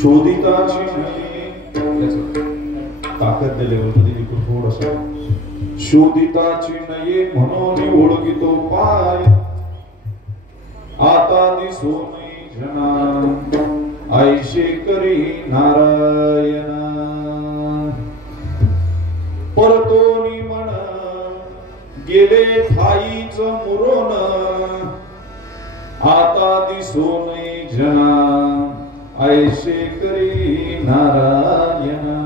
शोधिताची ताकद दिल्यावर थोडसा शोधिताची नये म्हणून ओळखितो पाय आता दिसो नाही जना ऐशे करी नारायणा परतोनी मन गेले ठाईच मुरोन आता दिसो नाही जना ऐशे करी नारायणा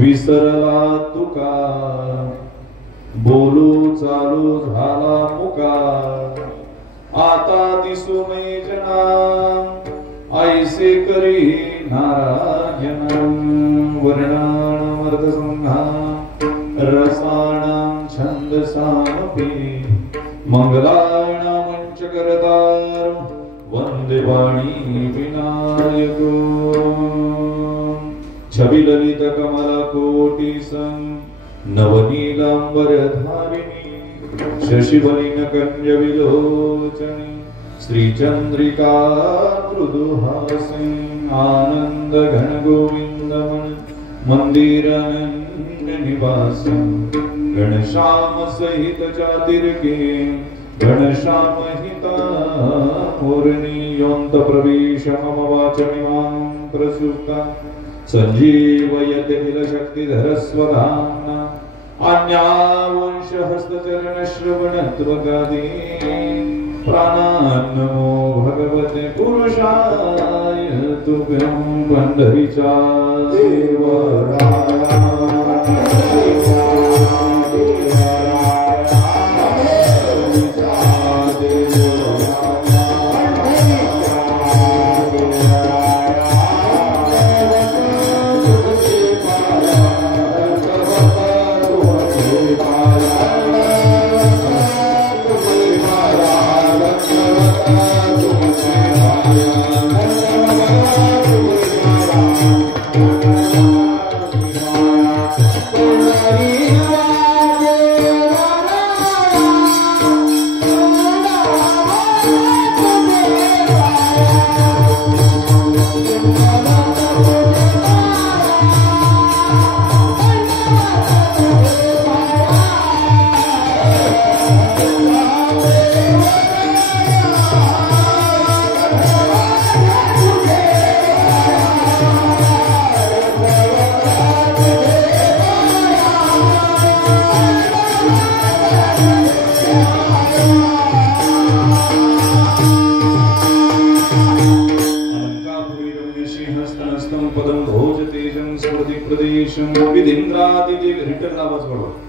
विसरला तुका बोलू चालू झाला मुका आता दिसू नये जना ऐसे करी नारायण वर्णानमर्थसंघा रसाणां छंदसामपि मंगलानां च करतार वंदे वाणी विनायको छवि ललित कमल कोटि सं नवनीलांबर धारिणी शशिवलिन कंज विलोचनी श्री चंद्रिका मृदुहासी आनंद घन गोविंद मंदिर निवास घनश्याम सहित जातिर्के घनश्याम हिता पूर्णी योंत प्रवेश मम वाचमिमां प्रसुप्ता संजीवयते किल शक्तिधर स्वधाम्ना अन्यावंश हस्तचरण श्रवणत्वगादि प्राणान्नमो भगवते पुरुषाय तुभ्यं पंढरीचा देवराया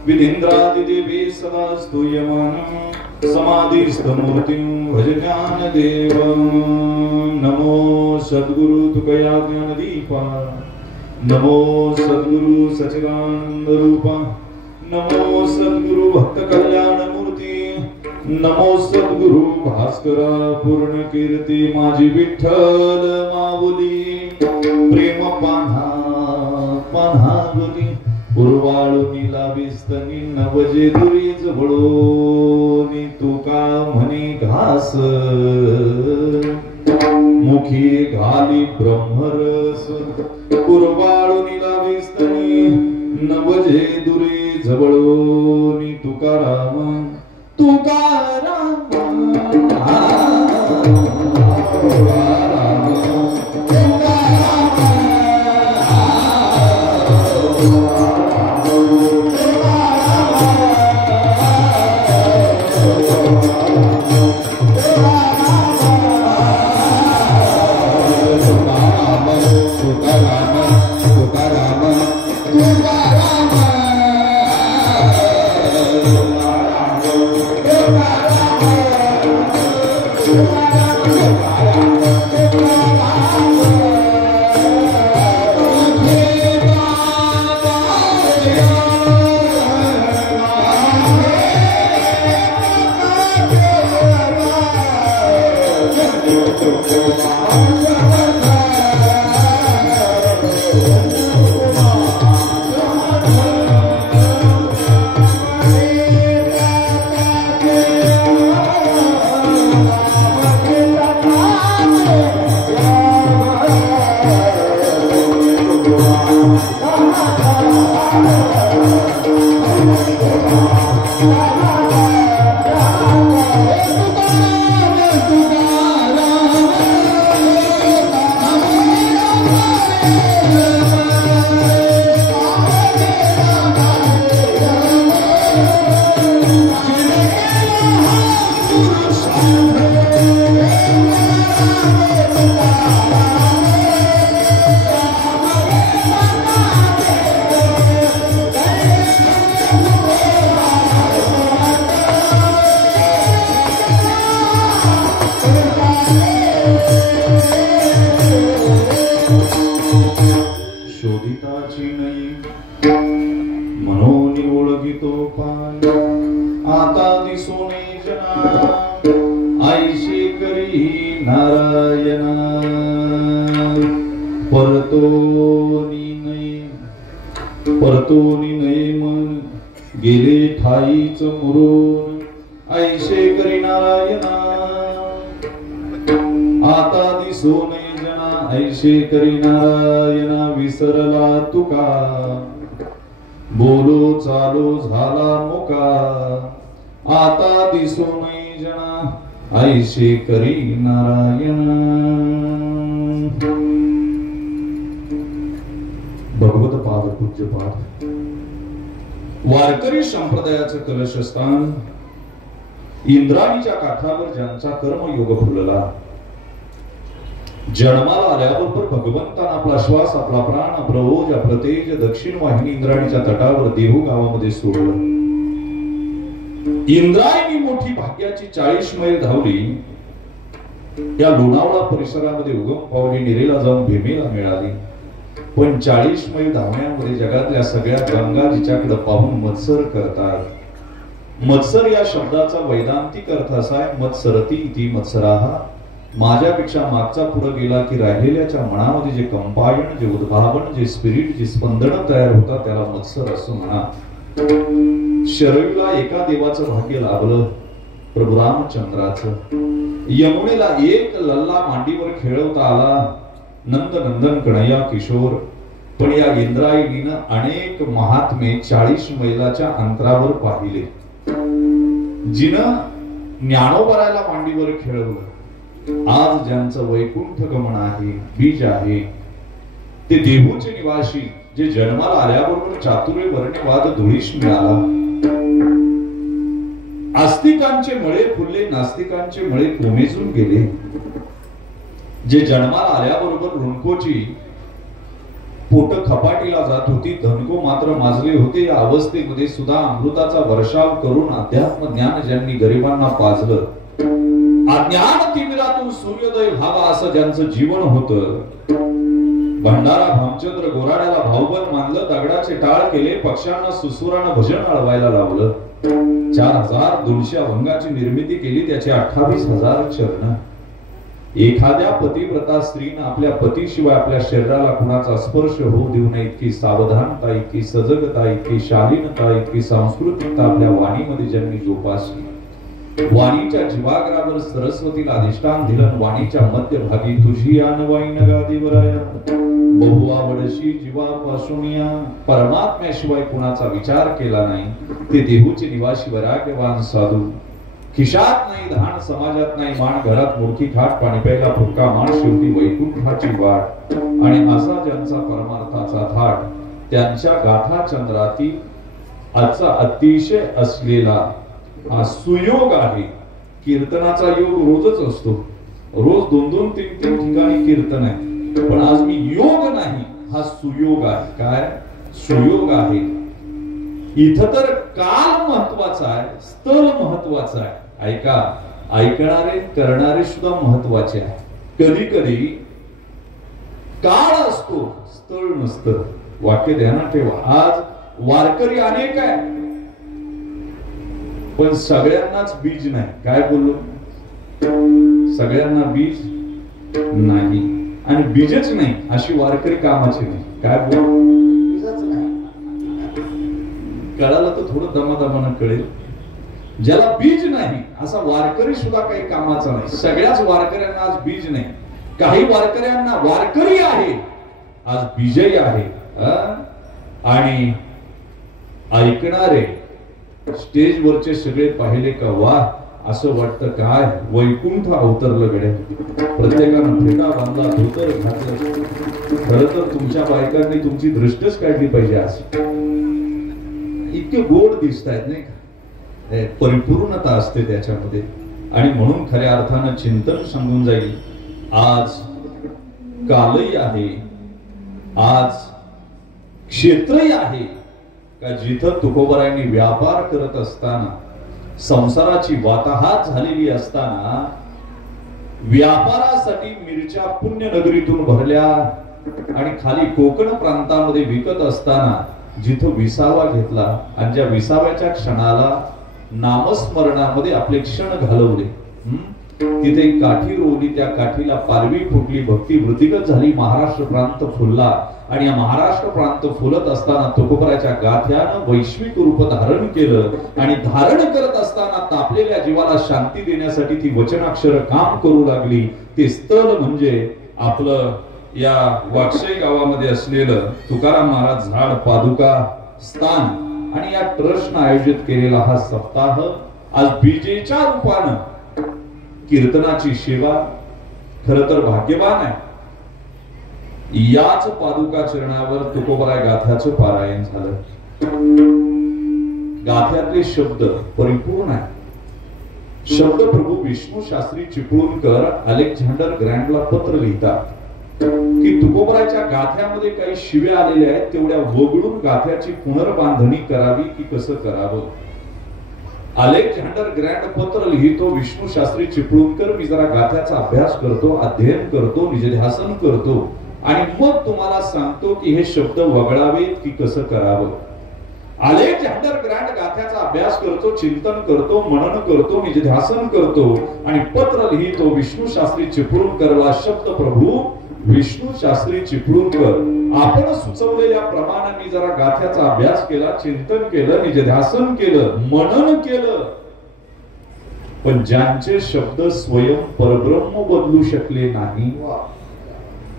विधिन्द्रादिदेवी सदा स्तूयमानं समाधिस्थमूर्तिं भज ज्ञानदेवं नमो सद्गुरु तुकया ज्ञानदीपा नमो सद्गुरु सच्चिदानंद रूपा नमो सद्गुरु भक्त कल्याण मूर्ती नमो सद्गुरु भास्करा पूर्ण कीर्ती माझी विठ्ठल माऊली प्रेम पान्हा पान्हावली उर्वाळूनी लाविस्तनी नवजे दुरी जवळोनी तुका म्हणे घास मुखी घाली ब्रह्मरस उर्वाळूनी लाविस्तनी नवजे दुरी जवळोनी तुकाराम तुकाराम परतोनी नये मन गेले ठाईच मुरून ऐशे करी नारायणा आता दिसो नये जना ऐशे करी नारायणा विसरला तुका बोलो चालो झाला मुका आता दिसो नये जना ऐशे करी नारायणा भगवत पाद पूज्य पाद वारकरी संप्रदायाचं कलशस्थान इंद्राणीच्या काठावर ज्यांचा कर्मयोग फुलला जन्माला आल्याबरोबर भगवंतानं आपला श्वास आपला प्राण आपला ओज आपलं तेज दक्षिण वाहिनी इंद्राणीच्या तटावर देहू गावामध्ये सोडलं इंद्रायणी मोठी भाग्याची 40 मैल धावली त्या लोणावळा परिसरामध्ये उगम पावली निरेला जाऊन भीमेला मिळाली पण 40 मैल धावण्यामध्ये जगातल्या सगळ्या गंगा जिच्याकडे पाहून मत्सर करतात मत्सर या शब्दाचा वैदांतिक अर्थ असा आहे मत्सरती इति मत्सराः माझ्यापेक्षा मागचा पुढे गेला की राहिलेल्याच्या मनामध्ये जे कंपायन जे उद्भावन जे स्पिरिट जे स्पंदन तयार होतात त्याला मत्सर असं म्हणा शरयूला एका देवाचं भाग्य लाभलं प्रभू रामचंद्राचं यमुनेला एक लल्ला मांडीवर खेळवता आला नंद नंदन कन्हैया किशोर पण या इंद्रायणीनं अनेक महात्मे 40 मैलाच्या अंतरावर पाहिले जिनं ज्ञानोबरायला मांडीवर खेळवलं आज ज्यांचं वैकुंठ गमन आहे बीज आहे ते देहूचे निवासी जे जन्माला आल्याबरोबर चातुर्य वर्णवाद धुळीस मिळाला आस्तिकांचे मळे फुलले नास्तिकांचे मळे कोमेजून गेले जे जन्माला आल्याबरोबर रुणकोची पोट खपाटीला जात होती धनको मात्र माजले होते या अवस्थेमध्ये सुद्धा अमृताचा वर्षाव करून अध्यात्म ज्ञान ज्यांनी गरिबांना पाजलं अज्ञान तिमिरातून सूर्योदय व्हावा असं ज्यांचं जीवन होतं भंडारा भामचंद्र गोराड्याला भाऊबंद मानलं दगडाचे टाळ केले पक्षांना सुसुरानं भजन आळवायला लावलं 4200 अभंगाची निर्मिती केली त्याचे 28,000 चरण एखाद्या पतिव्रता स्त्रीने आपल्या पतीशिवाय आपल्या शरीराला कुणाचा स्पर्श होऊ देऊ नये इतकी सावधानता इतकी सजगता इतकी शालीनता इतकी सांस्कृतिकता आपल्या वाणीमध्ये ज्यांनी जोपासली वाणीच्या जीवाग्रावर सरस्वतीला अधिष्ठान दिलं वाणीच्या मध्यभागी तुझी अनवाईन गादीवराया बहुआवडशी जीवापासून परमात्म्याशिवाय कुणाचा विचार केला नाही ते देहूचे निवासी वैराग्यवान साधू खिशात नाही धान समाजात नाही मान घरात मोठी खाट पाणी प्यायला फुटका मान शेवटी वैकुंठाची वाट आणि असा ज्यांचा परमार्थाचा थाट त्यांच्या गाथा चंद्राती आजचा अतिशय असलेला हा सुयोग आहे कीर्तनाचा योग रोजच असतो रोज 2-2 3-3 ठिकाणी कीर्तन आहे पण आज मी योग नाही हा सुयोग आहे काय सुयोग आहे इथं तर काल महत्वाचा आहे स्थळ महत्वाचा आहे ऐका ऐकणारे करणारे सुद्धा महत्वाचे आहे कधी कधी काळ असतो स्थळ नसतं वाक्य ध्यानात ठेवा आज वारकरी अनेक आहे पण सगळ्यांनाच बीज नाही काय बोललो सगळ्यांना बीज नाही आणि बीजच नाही अशी वारकरी कामाची नाही काय बोल बीजच नाही कळालं तर थोडं दमादमानं कळेल ज्याला बीज नाही असा वारकरी सुद्धा काही कामाचा नाही सगळ्याच वारकऱ्यांना आज बीज नाही काही वारकऱ्यांना वारकरी आहे आज बीजही आहे आणि ऐकणारे स्टेजवरचे सगळे पाहिले का वा, असं वाटतं काय वैकुंठ अवतरलं गड्या. प्रत्येकानं फेटा बांधला, धोतर घातलं. खरं तर तुमच्या बायकांनी तुमची दृष्टच काढली पाहिजे. असं इतके गोड दिसत आहेत नाही का, परिपूर्णता असते त्याच्यामध्ये. आणि म्हणून खऱ्या अर्थानं चिंतन सांगून जाईल. आज कालही आहे, आज क्षेत्रही आहे का जिथं तुकोबरायांनी व्यापार करत असताना, संसाराची वाताहात झालेली असताना, व्यापारासाठी मिरच्या पुण्यनगरीतून भरल्या आणि खाली कोकण प्रांतामध्ये विकत असताना जिथं विसावा घेतला आणि ज्या विसाव्याच्या क्षणाला नामस्मरणामध्ये आपले क्षण घालवले, तिथे एक काठी रोवली, त्या काठीला पालवी फुटली, भक्ती वृद्धिगत झाली, महाराष्ट्र प्रांत फुलला. आणि या महाराष्ट्र प्रांत फुलत असताना तुकोबराच्या गाथ्यानं वैश्विक रूप धारण केलं. आणि धारण करत असताना तापलेल्या जीवाला शांती देण्यासाठी ती वचनाक्षर काम करू लागली. ते स्थळ म्हणजे आपलं या वाक्षई गावामध्ये असलेलं तुकाराम महाराज झाड पादुका स्थान. आणि या ट्रस्टनं आयोजित केलेला हा सप्ताह आज बीजेच्या रूपानं कीर्तनाची सेवा खर तर भाग्यवान आहे. याच पादुका चरणावर तुकोबराय गाथ्याचं पारायण झालं. गाथ्यातले शब्द परिपूर्ण आहे. शब्द प्रभू विष्णू शास्त्री चिपळूणकर अलेक्झांडर ग्रँडला पत्र लिहितात की तुकोबरायच्या गाथ्यामध्ये काही शिव्या आलेल्या आहेत, तेवढ्या वगळून गाथ्याची पुनर्बांधणी करावी की कसं करावं. अलेक्झांडर ग्रँड पत्र लिहितो, विष्णू शास्त्री चिपळूणकर, मी जरा गाथ्याचा अभ्यास करतो, अध्ययन करतो, निजध्यासन करतो आणि मग तुम्हाला सांगतो की हे शब्द वगळावेत की कसं करावं. अलेक्झांडर ग्रँड गाथ्याचा अभ्यास करतो, चिंतन करतो, मनन करतो, निजध्यासन करतो आणि पत्र लिहितो विष्णू शास्त्री चिपळूणकरला. शब्द प्रभू विष्णू शास्त्री चिपळूणकर, आपण सुचवलेल्या प्रमाणाने जरा गाथ्याचा अभ्यास केला, चिंतन केलं, निजध्यासन केलं, मनन केलं, पण ज्यांचे शब्द स्वयं परब्रह्म बदलू शकले नाही,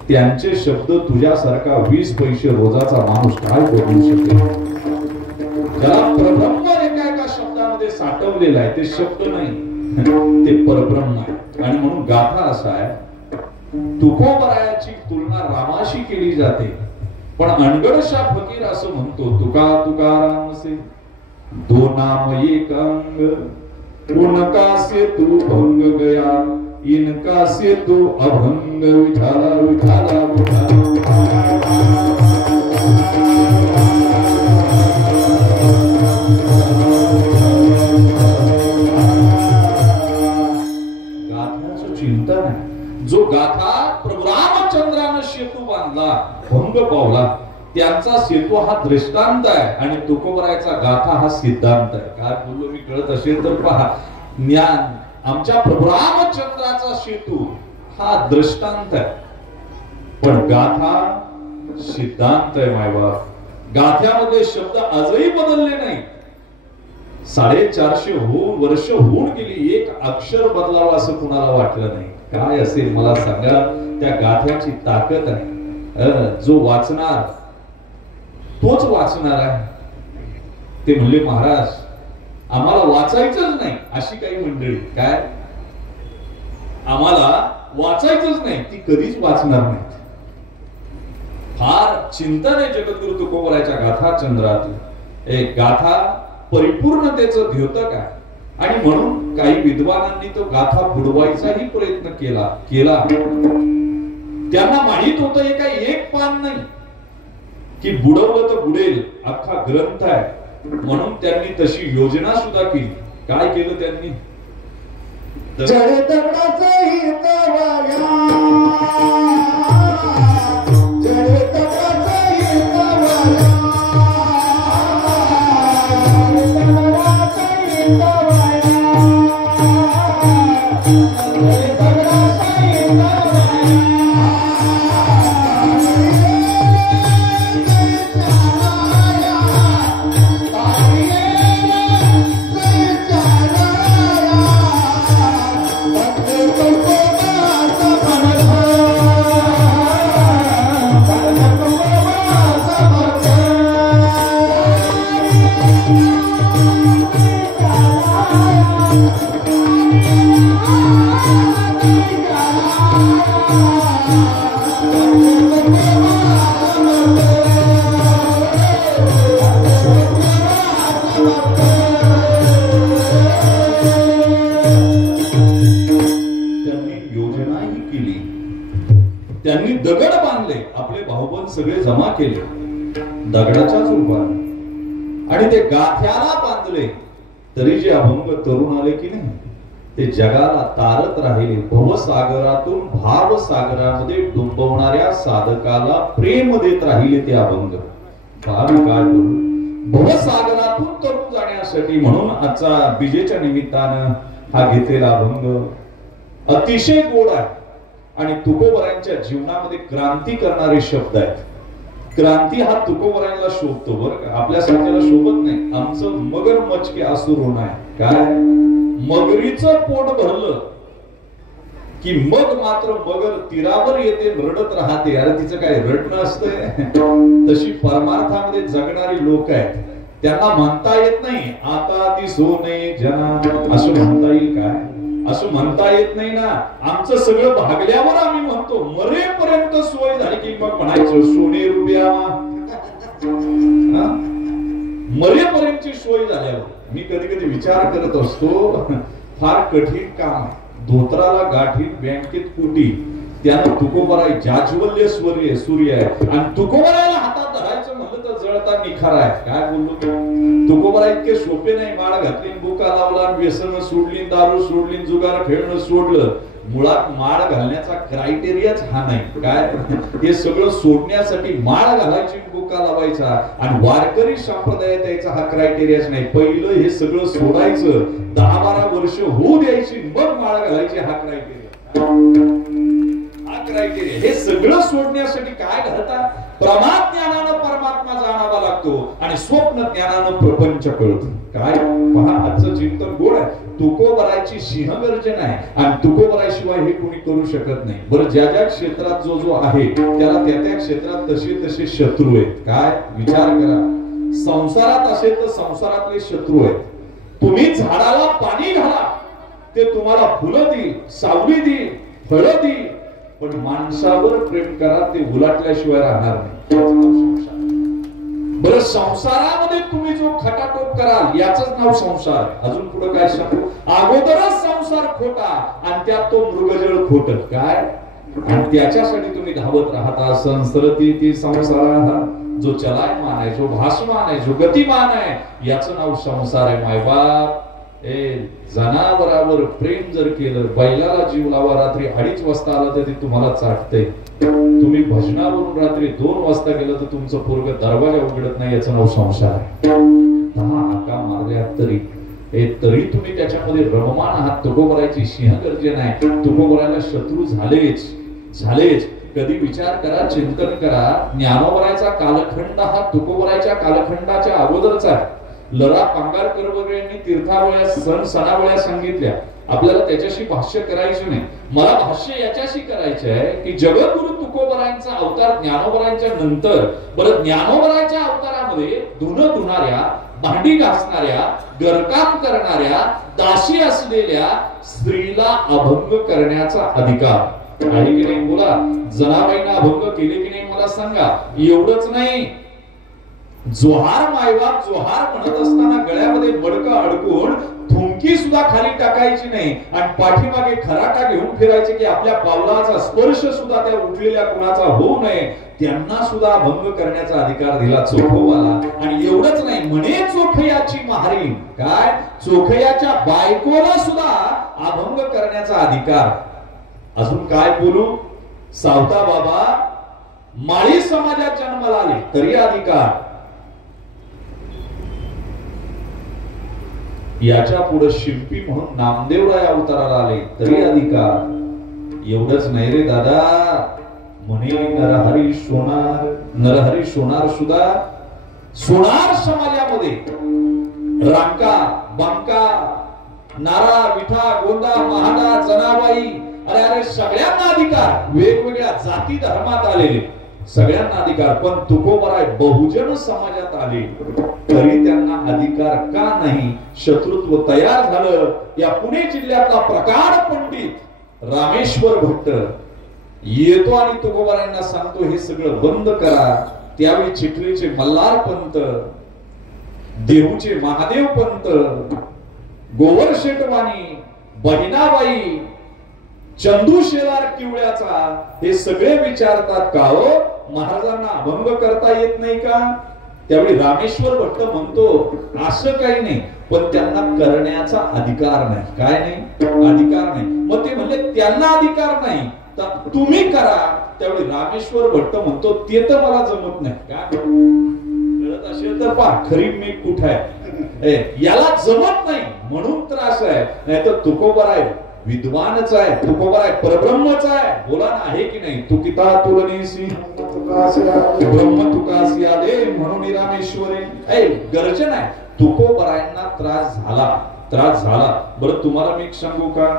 त्यांचे शब्द तुझ्यासारखा 20 पैसे रोजाचा माणूस काय बदलू शकेल. ज्याला परब्रह्म एका शब्दामध्ये साठवलेला आहे, ते शब्द नाही, ते परब्रह्म आहे. आणि म्हणून गाथा असा आहे, तुकोबरायाची तुलना रामाशी केली जाते, पण अनगडशा फकीर असं म्हणतो, तुका तुकाराम से दो नाम एक अंग, उनका से तू भंग गया, इनका से तू अभंग. विठाला विठाला गाथ्याचं चिंतन आहे. जो गाथा प्रभू रामचंद्रानं सेतू बांधला, भंग पावला, त्यांचा सेतू हा दृष्टांत आहे आणि तुकोबरायचा गाथा हा सिद्धांत आहे. काय बोललो मी कळत असेल तर पहा. ज्ञान आमच्या प्रभू रामचंद्राचा सेतू हा दृष्टांत आहे, पण गाथा सिद्धांत आहे. मायबाप, गाथ्यामध्ये शब्द आजही बदलले नाही. 450 वर्ष होऊन गेली, एक अक्षर बदलावं असं कुणाला वाटलं नाही. काय असेल मला सांगा, त्या गाथ्याची ताकद आहे. जो वाचणार तोच वाचणार आहे. ते म्हणले, महाराज आम्हाला वाचायचंच नाही. अशी काही मंडळी, काय आम्हाला वाचायचंच नाही, ती कधीच वाचणार नाही. फार चिंतन आहे जगद्गुरु तुकोबरायच्या गाथा चंद्रातून. एक गाथा परिपूर्णतेचं द्योतक आहे. आणि म्हणून काही विद्वानांनी तो गाथा बुडवायचाही प्रयत्न केला. त्यांना माहित होतं हे काही एक पान नाही की बुडवलं तर बुडेल, अख्खा ग्रंथ आहे. म्हणून त्यांनी तशी योजना सुद्धा केली. काय केलं त्यांनी, त्यांनी दगड बांधले, आपले भाऊबंद सगळे जमा केले दगडाच्याच रूपाने आणि ते गाठ्याला बांधले. तरी जे अभंग तरुण आले की नाही ते जगाला तारत राहिले. भवसागरातून भावसागरामध्ये डुंबवणाऱ्या साधकाला प्रेम देत राहिले ते अभंग. काय करू भवसागरातून तरुण जाण्यासाठी. म्हणून आजचा बीजेच्या निमित्तानं हा घेतलेला अभंग अतिशय गोड आहे आणि तुकोबरायांच्या जीवनामध्ये क्रांती करणारे शब्द आहेत. क्रांती हा तुकोबरायांना शोभतो बरं का, आपल्यासारख्याला शोभत नाही. आमचं मगर मचके असुर आहे. काय मगरीचं पोट भरलं की मग मात्र मगर तीरावर येते रडत राहते. अरे तिचं काय रडणं असतंय. तशी परमार्थामध्ये जगणारी लोक आहेत. त्यांना म्हणता येत नाही आता ती सोने जना असं म्हणता येईल काय, असं म्हणता येत नाही ना. आमचं सगळं भागल्यावर आम्ही म्हणतो, मरेपर्यंत सोय झाली की मग म्हणायचं सोने रुपया. मरेपर्यंतची सोय झाल्यावर. मी कधी कधी विचार करत असतो फार कठीण काम आहे. धोत्राला गाठी बँकेत कोटी, त्यानं तुकोबराय जाज्वल्य सूर्य आहे आणि तुकोबरायला हातात धरायचं म्हणलं तर जळता निखार आहे. काय बोललो तुकोबराय इतके सोपे नाही. माळ घातली, बुका लावला, व्यसन सोडली, दारू सोडली, जुगार खेळणं सोडलं. मुळात माळ घालण्याचा क्रायटेरियाच हा नाही. काय हे सगळं सोडण्यासाठी माळ घालायची, बुका लावायचा आणि वारकरी संप्रदायात यायचा हा क्रायटेरियाच नाही. पहिलं हे सगळं सोडायचं, 10-12 वर्ष होऊ द्यायची, मग माळ घालायची हा क्रायटेरिया. हे सगळं सोडण्यासाठी काय घडतात, प्रमाद ज्ञानानं परमात्मा जाणावा लागतो आणि स्वप्न ज्ञानानं प्रपंच कळतो. काय पहा आजचं चिंतन गोड आहे. तुकोबरायची सिंहगर्जन आहे आणि तुकोबरायशिवाय हे कोणी करू शकत नाही. बरं ज्या ज्या क्षेत्रात जो जो आहे त्याला त्या त्या क्षेत्रात तसे तसे शत्रू आहेत. काय विचार करा, संसारात असेल तर संसारातले शत्रू आहेत. तुम्ही झाडाला पाणी घाला ते तुम्हाला फुलं देईल, सावली देईल, फळं देईल, पण माणसावर प्रेम करा ते उलाटल्याशिवाय राहणार नाही. बरं संसारामध्ये तुम्ही जो खटाटोप कराल याचंच नाव संसार. अजून पुढे काय सांगू, अगोदरच संसार खोटा आणि त्यात तो मृगजळ खोट. काय आणि त्याच्यासाठी तुम्ही धावत राहता. संसरती ती संसार, जो चलायमान आहे, जो भासमान आहे, जो गतिमान आहे, याचं नाव संसार आहे. मायबाप जनावरावर प्रेम जर केलं, बैलाला जीव लावा, रात्री 2:30 वाजता आला तर ते तुम्हाला चाटते. तुम्ही भजनावरून रात्री 2 वाजता गेलं तर तुमचं पोरग दरवाजा उघडत नाही, याचं नाव संसार आहे. 10 हाका मारल्या तरी तुम्ही त्याच्यामध्ये रममान आहात. तुकोबरायची सिंहगर्जन आहे. तुकोबरायला शत्रू झालेच. कधी विचार करा, चिंतन करा. ज्ञानोबरायचा कालखंड हा तुकोबरायच्या कालखंडाच्या अगोदरचा आहे. लरा पांगारकर वगैरे यांनी तीर्थावळ्या सणावळ्या सांगितल्या. आपल्याला त्याच्याशी भाष्य करायचं नाही. मला भाष्य याच्याशी करायचं आहे की जगद्गुरु तुकोबरायांचा अवतार ज्ञानोबरायांच्या नंतर, बरं ज्ञानोबरायांच्या अवतारामध्ये धुणं धुणाऱ्या, भांडी घासणाऱ्या, घरकाम करणाऱ्या, दासी असलेल्या स्त्रीला अभंग करण्याचा अधिकार आहे की नाही? बोला, जनाबाईंना अभंग केले की नाही मला सांगा. एवढंच नाही, जोहार मायबाप जोहार म्हणत असताना गळ्यामध्ये मडकं अडकून थुंकी सुद्धा खाली टाकायची नाही आणि पाठीमागे खराटा घेऊन फिरायचे की आपल्या पावलाचा स्पर्श सुद्धा त्या उठलेल्या कुणाचा होऊ नये. त्यांना सुद्धा भंग करण्याचा अधिकार दिला चोखोबाला. आणि एवढंच नाही, म्हणे चोखयाची महारी, काय चोखयाच्या बायकोला सुद्धा अभंग करण्याचा अधिकार. अजून काय बोलू, सावता बाबा माळी समाजात जन्माला आले तरी अधिकार. याच्या पुढे शिल्पी म्हणून नामदेवराय अवताराला आले तरी अधिकार. एवढंच नाही रे दादा, म्हणे नरहरी सोनार सुद्धा सोनार समाजामध्ये रांका, बांका, नारा, विठा, गोंदा, महादा, जनाबाई, अरे सगळ्यांना अधिकार. वेगवेगळ्या जाती धर्मात आलेले सगळ्यांना अधिकार. पण तुकोबराय बहुजन समाजात आले तरी त्यांना अधिकार का नाही? शत्रुत्व तयार झालं. या पुणे जिल्ह्यातला प्रकांड पंडित रामेश्वर भट्ट येतो आणि तुकोबारायांना सांगतो हे सगळं बंद करा. त्यावेळी चिखलीचे मल्हार पंत, देहूचे महादेव पंत, गोवर शेटवाणी, बहिणाबाई, चंदू शेलार किवळ्याचा हे सगळे विचारतात का हो महाराजांना अभंग करता येत नाही का? त्यावेळी रामेश्वर भट्ट म्हणतो असं काही नाही, पण त्यांना करण्याचा अधिकार नाही. काय नाही? अधिकार नाही. मग ते म्हणले त्यांना अधिकार नाही तर तुम्ही करा. त्यावेळी रामेश्वर भट्ट म्हणतो ते तर मला जमत नाही. का कळत असेल तर पहा खरी मी कुठे आहे, याला जमत नाही म्हणून त्रास आहे. नाही तर तुकोबाराय विद्वानच आहे, तुकोबाराय परब्रह्मच आहे. बोला ना, आहे की नाही? तू किता तुलनेसी ब्रह्म तुकासी आले म्हणून रामेश्वरे. गर्जन आहे. तुकोबारायांना त्रास झाला. बरं तुम्हाला मी एक सांगू का?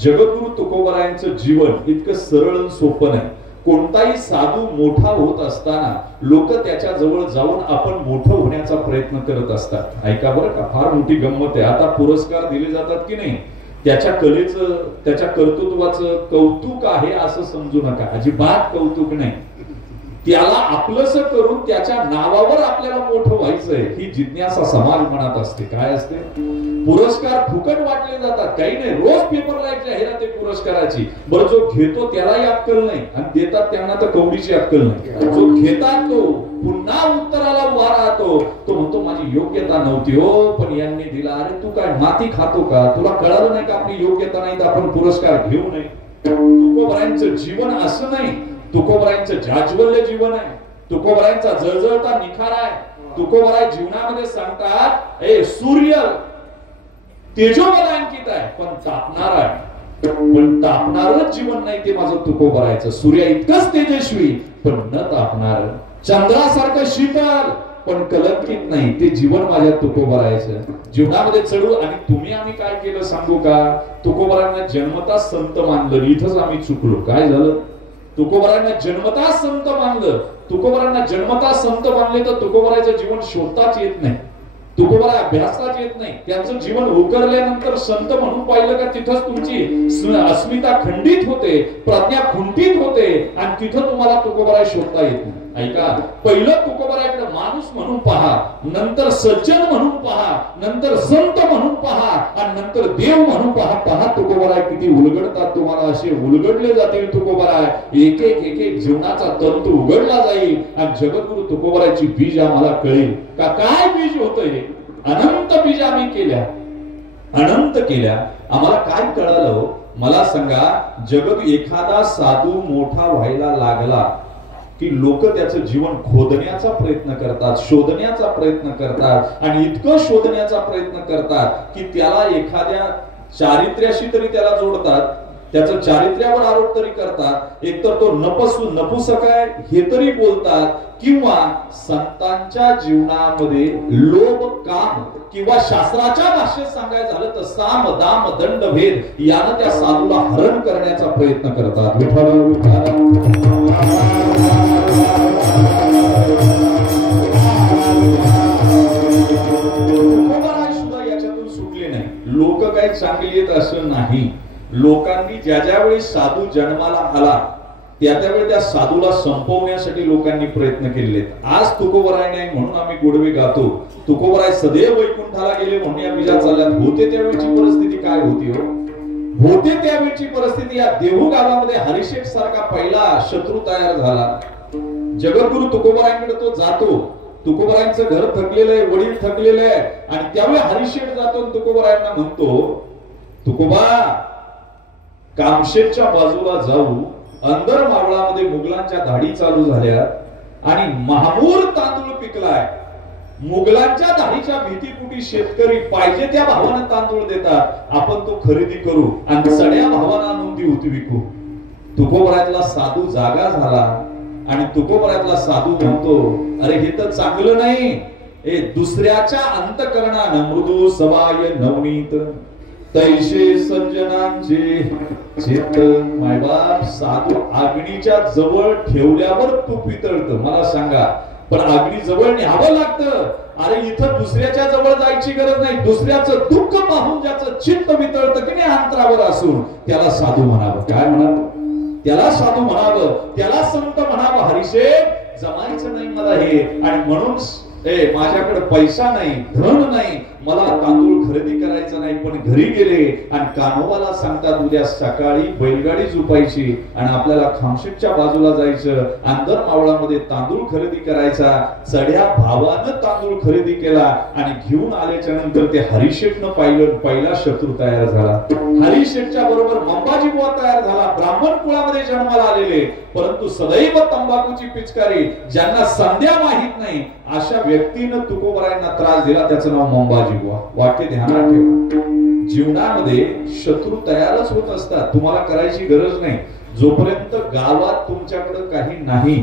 जगद्गुरु तुकोबारायांचं जीवन इतकं सरळ आणि सोपं नाही. कोणताही साधू मोठा होत असताना लोक त्याच्या जवळ जाऊन आपण मोठं होण्याचा प्रयत्न करत असतात. ऐका बरं का, फार मोठी गंमत आहे. आता पुरस्कार दिले जातात की नाही, त्याच्या कलेचं त्याच्या कर्तृत्वाचं कौतुक आहे असं समजू नका. अजिबात कौतुक नाही. त्याला आपलंसं करून त्याच्या नावावर आपल्याला मोठं व्हायचंय ही जिज्ञासा समाज मनात असते. काय असते? पुरस्कार फुकट वाटले जातात. काही नाही, रोज पेपरला एक जाहिरात आहे पुरस्काराची. बरं जो घेतो त्यालाही अक्कल नाही आणि देतात त्यांना तर कवडीची अक्कल नाही. जो घेतात तो पुन्हा उत्तराला उभा राहतो. तो म्हणतो माझी योग्यता नव्हती हो, पण यांनी दिला. अरे तू काय माती खातो का? तुला कळालं नाही का आपली योग्यता नाही तर आपण पुरस्कार घेऊ नये? तुकोबारायांचं जीवन असं नाही. तुकोबारायांचं जाज्वल्य जीवन आहे. तुकोबारायांचा जळजळता निखार आहे. तुकोबाराय जीवनामध्ये सांगतात सूर्य तेजोबलांकित आहे पण तापणार आहे. पण तापणारच जीवन नाही ते माझं तुकोबारायचं. सूर्य इतकंच तेजस्वी पण न तापणार, चंद्रासारखं शीतल पण कलंकित नाही ते जीवन माझ्या तुकोबारायचं. जीवनामध्ये चढू. आणि तुम्ही आम्ही काय केलं सांगू का? तुकोबारायांना जन्मता संत मानलं. इथंच आम्ही चुकलो. काय झालं? तुकोबारायांना जन्मता संत मानलं. तुकोबारायांना जन्मता संत मानले तर तुकोबारायचं जीवन शोधताच येत नाही. तुकोबाराय अभ्यासताच येत नाही. त्यांचं जीवन उकरल्यानंतर संत म्हणून पाहिलं का तिथंच तुमची अस्मिता खंडित होते, प्रज्ञा खुंटीत होते आणि तिथं तुम्हाला तुकोबाराय शोधता येत नाही. ऐका, पहिलं तुकोबारायकडे माणूस म्हणून पहा, नंतर सज्जन म्हणून पहा, नंतर संत म्हणून पहा आणि नंतर देव म्हणून पहा. पहा तुकोबाराय किती उलगडतात तुम्हाला. असे उलगडले जातील तुकोबाराय. एक एक जीवनाचा तंतू उघडला जाईल आणि जगद्गुरु तुकोबारायची बीज आम्हाला कळेल का काय बीज होतंय. अनंत बीज आम्ही केल्या, अनंत केल्या. आम्हाला काय कळालं मला सांगा? एखादा साधू मोठा व्हायला लागला की लोक त्याचं जीवन खोदण्याचा प्रयत्न करतात, शोधण्याचा प्रयत्न करतात आणि इतकं शोधण्याचा प्रयत्न करतात की त्याला एखाद्या चारित्र्याशी तरी त्याला जोडतात, त्याचं चारित्र्यावर आरोप तरी करतात. एकतर तो नपुसक आहे हे तरी बोलतात किंवा संतांच्या जीवनामध्ये लोभ, काम किंवा शास्त्राच्या भाषेत सांगायचं झालं तर साम, दाम, दंड, भेद यानं त्या साधूला हरण करण्याचा प्रयत्न करतात. सुद्धा याच्यातून सुटले नाही. लोक काही चांगली आहेत असं नाही. लोकांनी ज्या वेळी साधू जन्माला आला त्यावेळी त्या साधूला संपवण्यासाठी लोकांनी प्रयत्न केले. आज तुकोबाराय नाही म्हणून आम्ही गोडवे गातो. तुकोबाराय सदैव वैकुंठाला गेले म्हणून या बीजा चालल्यात. होते त्यावेळची परिस्थिती काय होती हो? होते त्यावेळची परिस्थिती या देहू गावामध्ये हरिशेठ सारखा पहिला शत्रू तयार झाला. जगद्गुरु तुकोबारायांकडे तो जातो. तुकोबारायांचं घर थकलेलं आहे, वडील थकलेले आहे आणि त्यावेळी हरिशेठ जातो. तुकोबारायांना म्हणतो तुकोबा कामशेतच्या बाजूला जाऊ. अंदर मावळामध्ये मुघलांच्या धाडी चालू झाल्या आणि महामूर तांदूळ पिकलाय. मुघलांच्या धाडीच्या भीतीपुटी शेतकरी पाहिजे त्या भावानं तांदूळ देतात. आपण तो खरेदी करू आणि चढ्या भावानं आणून ती होती विकू. तुकोबारायतला साधू जागा झाला आणि तुकोबारायतला साधू म्हणतो अरे हे तर चांगलं नाही. हे दुसऱ्याच्या अंतकरणानं मृदू सवाय नवनीत तैशे सज्जनांचे चित्त. मायबाप साधू अग्नीच्या जवळ ठेवल्यावर तू पितळत. मला सांगा, पण अग्नी जवळ न्यावं लागतं. अरे इथं दुसऱ्याच्या जवळ जायची गरज नाही. दुसऱ्याचं दुःख पाहून ज्याचं चित्त वितळतं की नाही अंतरावर असून त्याला साधू म्हणावं. काय म्हणावं? त्याला साधू म्हणावं, त्याला संत म्हणावं. हरिशेठ जमायचं नाही मला हे, आणि म्हणून माझ्याकडे पैसा नाही, धन नाही, मला तांदूळ खरेदी करायचं नाही. पण घरी गेले आणि कान्होबाला सांगतात उद्या सकाळी बैलगाडी झोपायची आणि आपल्याला खामशेटच्या बाजूला जायचं, अंदर मावळामध्ये तांदूळ खरेदी करायचा. चढ्या भावानं तांदूळ खरेदी केला आणि घेऊन आल्याच्या नंतर ते हरिशेठनं पाहिलं, पहिला शत्रू तयार झाला. हरिशेठच्या बरोबर मंबाजी बुवा तयार झाला, ब्राह्मण कुळामध्ये जन्माला आलेले, परंतु सदैव तंबाखूची पिचकारी, ज्यांना संध्या माहित नाही, अशा व्यक्तीनं तुकोबरायांना त्रास दिला. त्याचं नाव मंबाजी बुवा. वाक्य ध्यानात ठेवा. जीवनामध्ये शत्रू तयारच होत असतात, तुम्हाला करायची गरज नाही. जोपर्यंत गावात तुमच्याकडे काही नाही,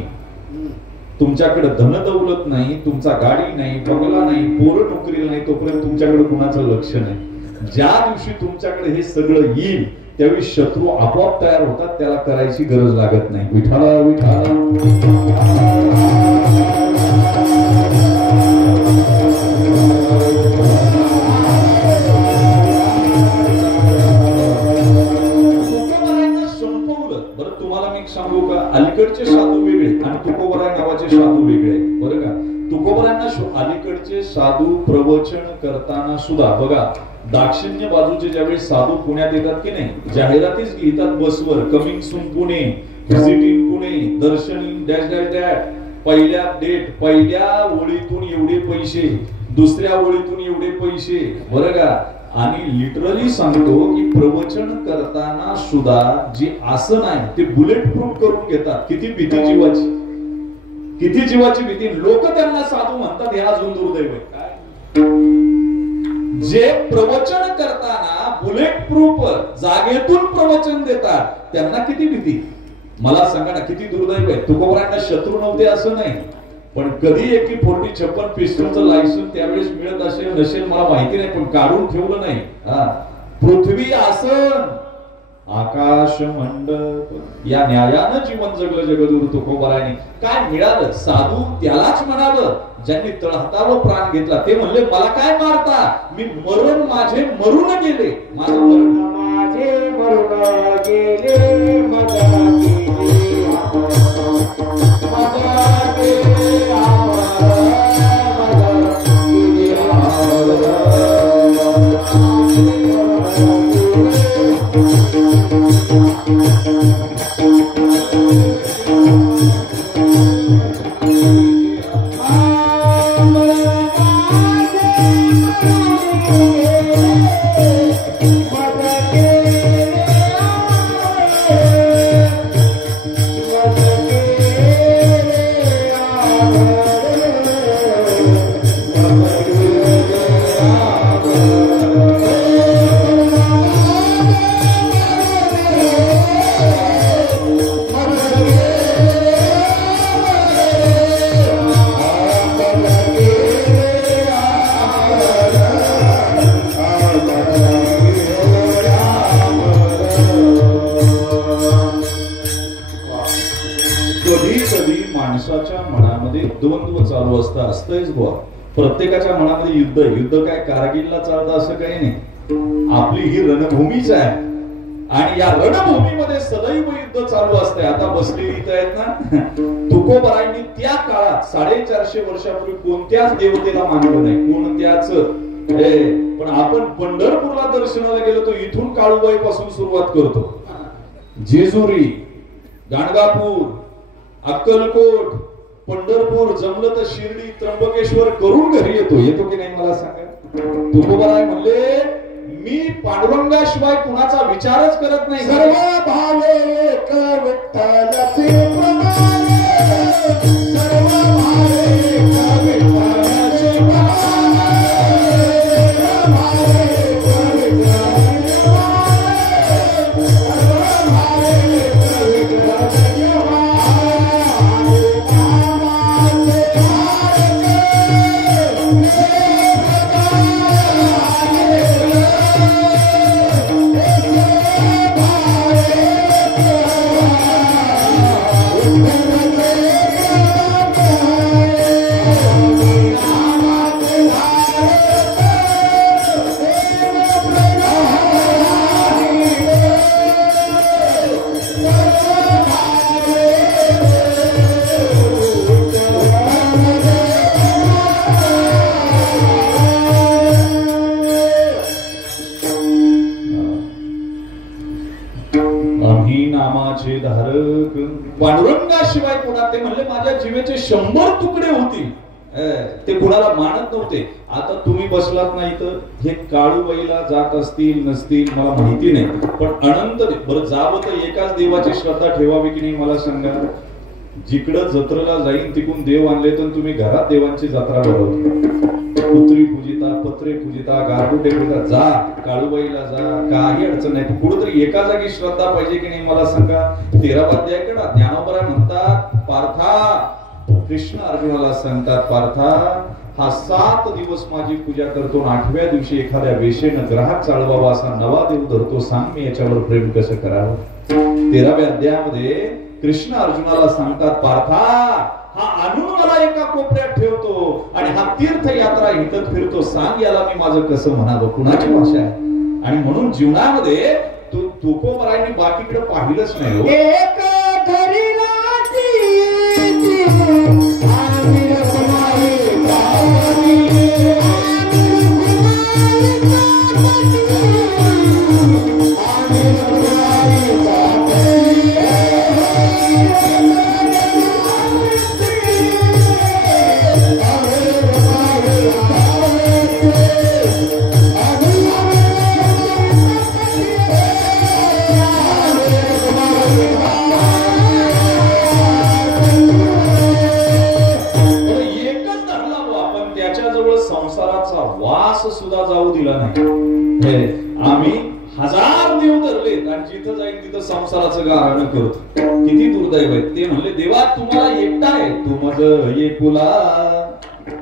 तुमच्याकडे धन दौलत नाही, तुमचा गाडी नाही, बंगला नाही, पोरं नोकरीला नाही, तोपर्यंत तुमच्याकडे कुणाचं लक्ष नाही. ज्या दिवशी तुमच्याकडे हे सगळं येईल त्यावेळी शत्रू आपोआप तयार होतात, त्याला करायची गरज लागत नाही. विठाला विठाला सांगू का, अलीकडचे साधू वेगळे आणि तुकोबराय नावाचे साधू वेगळे, बरं का. तुकोबरायांना अलीकडचे साधू प्रवचन करताना सुद्धा बघा, दाक्षिण्य बाजूचे ज्यावेळी साधू पुण्यात येतात की नाही, जाहिरातीच लिहितात बसवर, coming soon Pune, visiting Pune, दर्शन डॅश डॅश डॅश, पहिल्या डेट, पहिल्या ओळीतून एवढे पैसे, दुसऱ्या ओळीतून एवढे पैसे, बरं का. आणि लिटरली सांगतो की प्रवचन करताना सुद्धा जे आसन आहे ते बुलेट प्रूफ करून घेतात. किती भीती जीवाची, किती जीवाची भीती. लोक त्यांना साधू म्हणतात, हे अजून दुर्दैव आहे. काय जे प्रवचन करताना बुलेट प्रूफ जागेतून प्रवचन देतात त्यांना किती भीती. मला सांगा ना, किती दुर्दैव आहे. तुकोबरायांना शत्रू नव्हते असं नाही, पण कधी AK-47 पिस्टलचं लायसन्स त्यावेळेस मिळत असेल नसेल मला माहिती नाही, पण काढून ठेवलं नाही. पृथ्वी आसन आकाश मंडप या न्यायानं जीवन जगलं जगद्गुरु तुकोबरायांनी. काय मिळालं? साधू त्यालाच म्हणावं ज्यांनी तळहातावर प्राण घेतला. ते म्हणले, मला काय मारता, मी मरण माझे मरून गेले, माझं मरण माझे मरून गेले, माझा प्रत्येकाच्या मनामध्ये युद्ध. युद्ध काय कारगिलला चालतं असं काही नाही. आपली ही रणभूमीच आहे आणि या रणभूमीमध्ये सदैव युद्ध चालू असते. आता बसलेली इथं आहेत ना, तुकोबरायांनी त्या काळात 450 वर्षापूर्वी कोणत्याच देवतेला मानलं नाही, कोणत्याच. पण आपण पंढरपूरला दर्शनाला गेलो तो इथून काळूबाई पासून सुरुवात करतो. जेजुरी, गाणगापूर, अक्कलकोट, पंढरपूर, जमलं तर शिर्डी, त्र्यंबकेश्वर करून घरी येतो. येतो की नाही मला सांगा. तुकोबराय म्हणले, मी पांडुरंगाशिवाय कुणाचा विचारच करत नाही. सर्व भावे एक विठ्ठलाचे प्रमाणे, सर्व भावे एक विठ्ठलाचे प्रमाणे, सर्व भावे एक विठ्ठलाचे प्रमाणे, सर्व भावे एक विठ्ठलाचे आम्ही नामाचे धारक पांडुरंगाशिवाय कोणा, ते म्हणले माझ्या जीवेचे 100 तुकडे होतील, ते कुणाला मानत नव्हते. आता तुम्ही बसलात नाही तर हे काळूबाईला जात असतील नसतील मला माहिती नाही, पण अनंत बरं जावं तर एकाच देवाची श्रद्धा ठेवावी की नाही मला सांगा. जिकडं जत्रेला जाईन तिकडून देव आणले तर तुम्ही घरात देवांची जत्रा भरवता, पुत्री पूजिता, पत्रे पूजिता, गारगुटे पूजिता, जा काळूबाईला जा, काही अडचण नाही. कुठेतरी एका जागी श्रद्धा पाहिजे की नाही मला सांगा. 13वा अध्याय कडा ज्ञानोबा म्हणतात, पार्था कृष्ण अर्जुनाला सांगतात, पार्था हा 7 दिवस माझी पूजा करतो, 8व्या दिवशी एखाद्या वेशेनं ग्राहक चालवावा असा नवा देव धरतो, सांग मी याच्यावर प्रेम कसं करावं. 13व्या अध्यायामध्ये कृष्ण अर्जुनाला सांगतात, पार्था हा आणून मला एका कोपऱ्यात ठेवतो आणि हा तीर्थयात्रा हिंडत फिरतो, सांग याला मी माझं कसं म्हणावं, कुणाची भाषा आहे. आणि म्हणून जीवनामध्ये तुकोबरायांनी बाकीकडे पाहिलंच नाही हो. एक सुद्धा जाऊ दिला नाही. आम्ही 1000 देव धरलेत आणि जिथं जाईल तिथं संसाराचं गारण करतो. किती दुर्दैव आहे. ते म्हणले देवा तुम्हाला एकटा आहे, तू माझं एकुला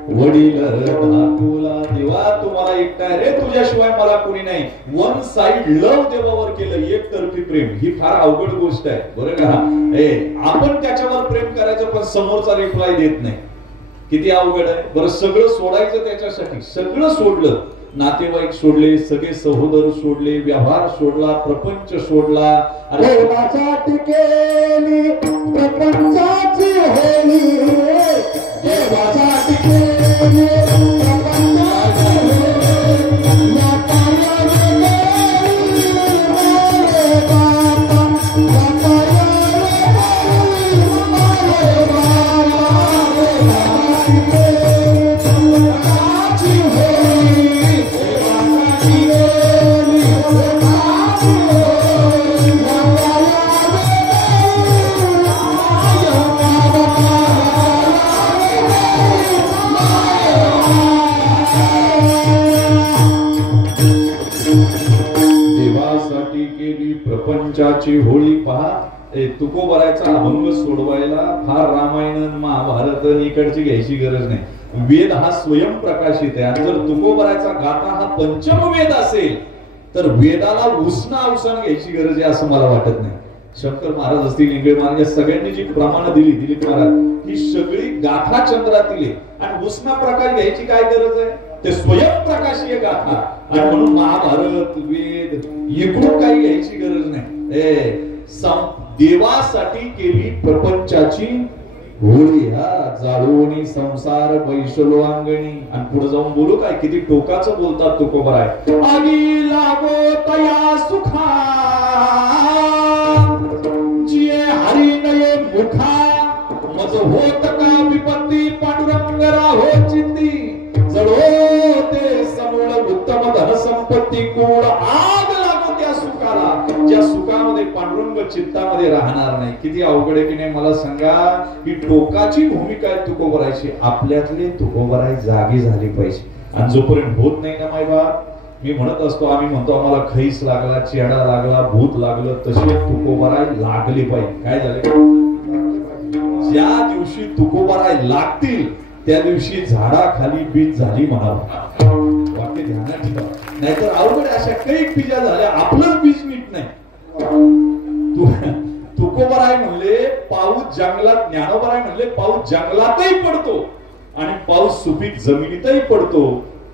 वडील धातुला, देवा तुम्हाला एकटा आहे रे, तुझ्याशिवाय मला कोणी नाही. वन साइड लव देवावर केलं, एकतर्फी प्रेम, ही फार अवघड गोष्ट आहे बरं का. आपण त्याच्यावर प्रेम करायचं पण समोरचा रिप्लाय देत नाही, किती अवघड आहे बरं. सगळं सोडायचं त्याच्यासाठी, सगळं सोडलं, नातेवाईक सोडले, सगळे सहोदर सोडले, व्यवहार सोडला, प्रपंच सोडला. देवासाठी केली प्रपंचाची होळी, देवासाठी केली प्रपंचाची प्रपंचाची होळी पहा. तुकोबरायचा अभंग सोडवायला फार रामायण महाभारत इकडची घ्यायची गरज नाही. वेद हा स्वयंप्रकाशित आहे आणि जर तुकोबरायचा गाथा हा पंचम वेद असेल तर वेदाला उसना अवसान घ्यायची गरज आहे असं मला वाटत नाही. शंकर महाराज असतील, इंगळे महाराज, या सगळ्यांनी जी प्रमाण दिली, दिलीप महाराज, ही सगळी गाथा चंद्रातील आहे आणि उसना प्रकाश घ्यायची काय गरज आहे. ते स्वयंप्रकाशीय गाथा आणि म्हणून महाभारत वेद इकडून काही घ्यायची गरज नाही. देवासाठी केली प्रपंचाची होळी, हा जाळोनी संसार बैसलो अंगणी. आणि पुढे जाऊन बोलू काय, किती टोकाचं बोलतात तुकोबराय. आगी लागो तया सुखा जिये हरी नये मुखा, मज होत का विपत्ती पांडुरंग राहो चिंती, जळो ते समूळ उत्तम धन संपत्ती कूळ, आग लागो त्या सुखाला ज्या सुखामध्ये पांडुरंग चित्तामध्ये राहणार नाही. किती अवघड आहे की नाही मला सांगा. ही टोकाची भूमिका आहे तुकोबरायची. आपल्यातले तुकोबराय जागी झाली पाहिजे आणि जोपर्यंत होत नाही ना माय बाप, मी म्हणत असतो, आम्ही म्हणतो आम्हाला खैस लागला, चेडा लागला, भूत लागलं, तसे तुकोबराय लागली पाहिजे. काय झाले, ज्या दिवशी तुकोबराय लागतील त्या दिवशी झाडाखाली बीज झाली म्हणावं. वाक्य ध्यानात ठेवा, नाहीतर अवघड अशा काही बीजा झाल्या, आपलंच बीज नीट नाही. तुकोबराय म्हणले पाऊस जंगलात, ज्ञानोबराय म्हणले पाऊस जंगलातही पडतो आणि पाऊस सुपीक जमिनीतही पडतो,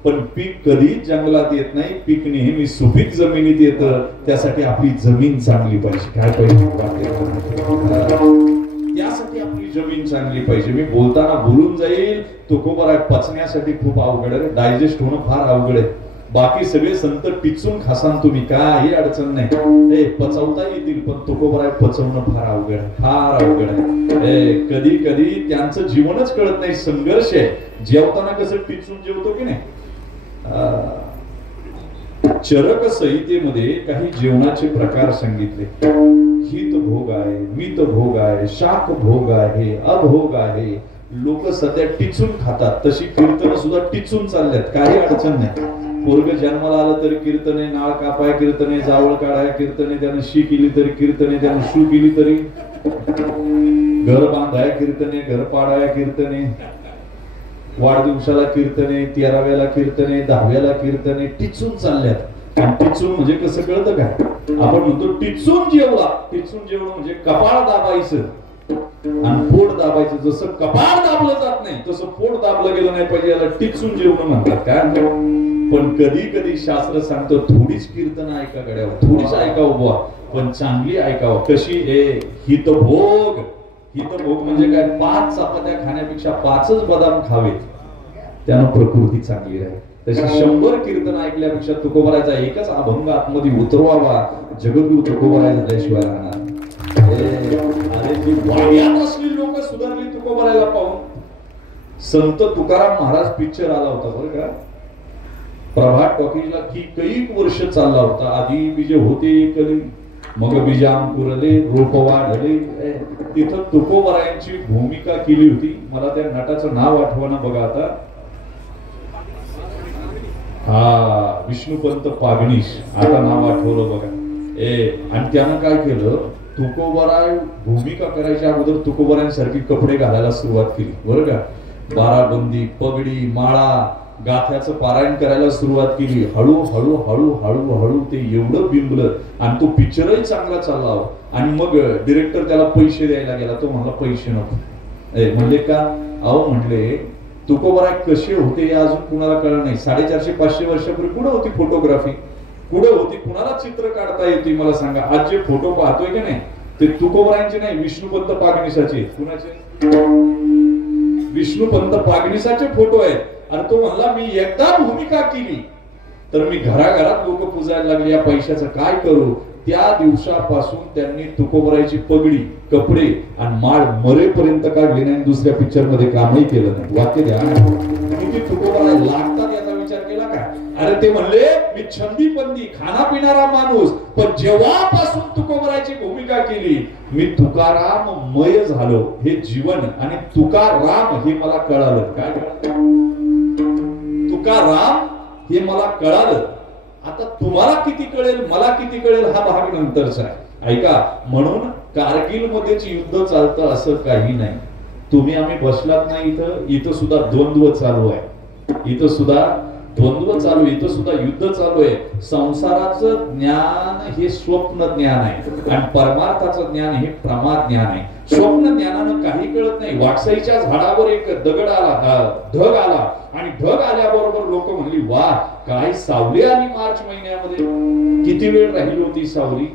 पण पीक कधी जंगलात येत नाही, पीक नेहमी सुपीक जमिनीत येतं. त्यासाठी आपली जमीन चांगली पाहिजे. काय पाहिजे, त्यासाठी आपली जमीन चांगली पाहिजे. मी बोलताना बोलून जाईल, तुकोबराय पचण्यासाठी खूप अवघड आहे, डायजेस्ट होणं फार अवघड आहे. बाकी सगळे संत टिचून खासान तुम्ही, काही अडचण नाही, पचवता येतील, पण तुकोबराय पचवणं फार अवघड आहे, फार अवघड आहे. कधी कधी त्यांचं जीवनच कळत नाही, संघर्ष आहे. जेवताना कसं टिचून जेवतो की नाही. चरक संहितेमध्ये काही जेवणाचे प्रकार सांगितले. हित भोग आहे, मित भोग आहे, शाक भोग आहे, अभोग आहे. लोक सध्या टिचून खातात, तशी कीर्तन सुद्धा टिचून चालल्यात, काही अडचण नाही. पोरग जन्माला आलं तरी कीर्तने, नाळ कापाय कीर्तने, जावळ काढाय कीर्तने, त्यानं शी केली तरी कीर्तने, त्यानं शू केली तरी, घर बांधाय कीर्तने, घर पाडाय कीर्तने, वाढदिवसाला कीर्तने, 13व्याला कीर्तने, 10व्याला कीर्तने, टिचून चालल्यात. आणि टिचून म्हणजे कसं कळतं काय? आपण म्हणतो टिचून जेवला. टिचून जेवण म्हणजे कपाळ दाबायचं आणि पोट दाबायचं. जसं कपाळ दाबलं जात नाही तसं पोट दाबलं गेलं नाही पाहिजे, याला टिचून जेवण म्हणतात. काय पण कधी कधी शास्त्र सांगतं थोडीच कीर्तन ऐका गड्यावर, थोडीच ऐकावं बुवा, पण चांगली ऐकावं. कशी? हितभोग. हितभोग म्हणजे काय? 5 चपात्या खाण्यापेक्षा 5च बदाम खावेत, त्यानं प्रकृती चांगली राहील. तशी 100 कीर्तन ऐकल्यापेक्षा तुकोबरायचा एकच अभंग आतमध्ये उतरवावा, जगद्गुरु तुकोबराय झाल्याशिवाय राहणार. अरे ती वाड्यात असली लोक सुधारली तुकोबरायला पाहून. संत तुकाराम महाराज पिक्चर आला होता बरं का, प्रभात टॉकीजला, की कैक वर्ष चालला होता. आधी बीजे होते कली, मग बीजा अंकुरले, रोप वाढले. तिथं तुकोबरायांची भूमिका केली होती. मला त्या नटाचं नाव आठवणं बघा आता. विष्णुपंत पागणीश, आता नाव आठवलं बघा. आणि त्यानं काय केलं, तुकोबराय भूमिका करायच्या अगोदर तुकोबरायांसारखी कपडे घालायला सुरुवात केली बरं का. बाराबंदी, पगडी, माळा, गाथ्याचं पारायण करायला सुरुवात केली. हळूहळू हळूहळू हळू ते एवढं बिंबलं आणि तो पिक्चरही चांगला चालला. आणि मग डिरेक्टर त्याला पैसे द्यायला गेला. तो म्हणला पैसे नको. म्हणजे का? अहो म्हणले तुकोबराय कसे होते हे अजून कुणाला कळलं नाही. 450-500 वर्षापूर्वी कुठं होती फोटोग्राफी, कुठं होती, कुणाला चित्र काढता येते मला सांगा. आज जे फोटो पाहतोय की नाही ते तुकोबरायांचे नाही, विष्णुपंत पागणीसाचे. कुणाचे? विष्णुपंत पागणीसाचे फोटो आहेत. आणि तो म्हणला मी एकदा भूमिका केली तर मी घराघरात लोक पूजायला लागले, या पैशाचं काय करू. त्या दिवसापासून त्यांनी तुकोबरायची पगडी, कपडे आणि माळ मरेपर्यंत काढली नाही. दुसऱ्या पिक्चर मध्ये कामही केलं नाही. वाक्य द्या, किती तुकोबराय लागतात याचा विचार केला का? अरे ते म्हणले मी छंदी पंदी खाना पिणारा माणूस, पण जेव्हापासून तुकोबरायची भूमिका केली मी तुकाराम मय झालो. हे जीवन आणि तुकाराम हे मला कळालं. काय तुकाराम हे मला कळालं. आता तुम्हाला किती कळेल, मला किती कळेल हा भाग नंतरचा आहे. ऐका, म्हणून कारगिल मध्येच युद्ध चालतं असं काही नाही. तुम्ही आम्ही बसलात नाही, इथं सुद्धा द्वंद्व चालू आहे. इथं सुद्धा द्वंद्व चालू आहे, इथं सुद्धा युद्ध चालू आहे. संसाराचं ज्ञान हे स्वप्न ज्ञान आहे आणि परमार्थाचं ज्ञान हे प्रमाद ज्ञान आहे. स्वप्न ज्ञानानं काही कळत नाही. वाटसाईच्या झाडावर एक दगड आला, ढग आला आणि ढग आल्याबरोबर लोक म्हणली वा काय सावली आली मार्च महिन्यामध्ये. किती वेळ राहिली होती सावली?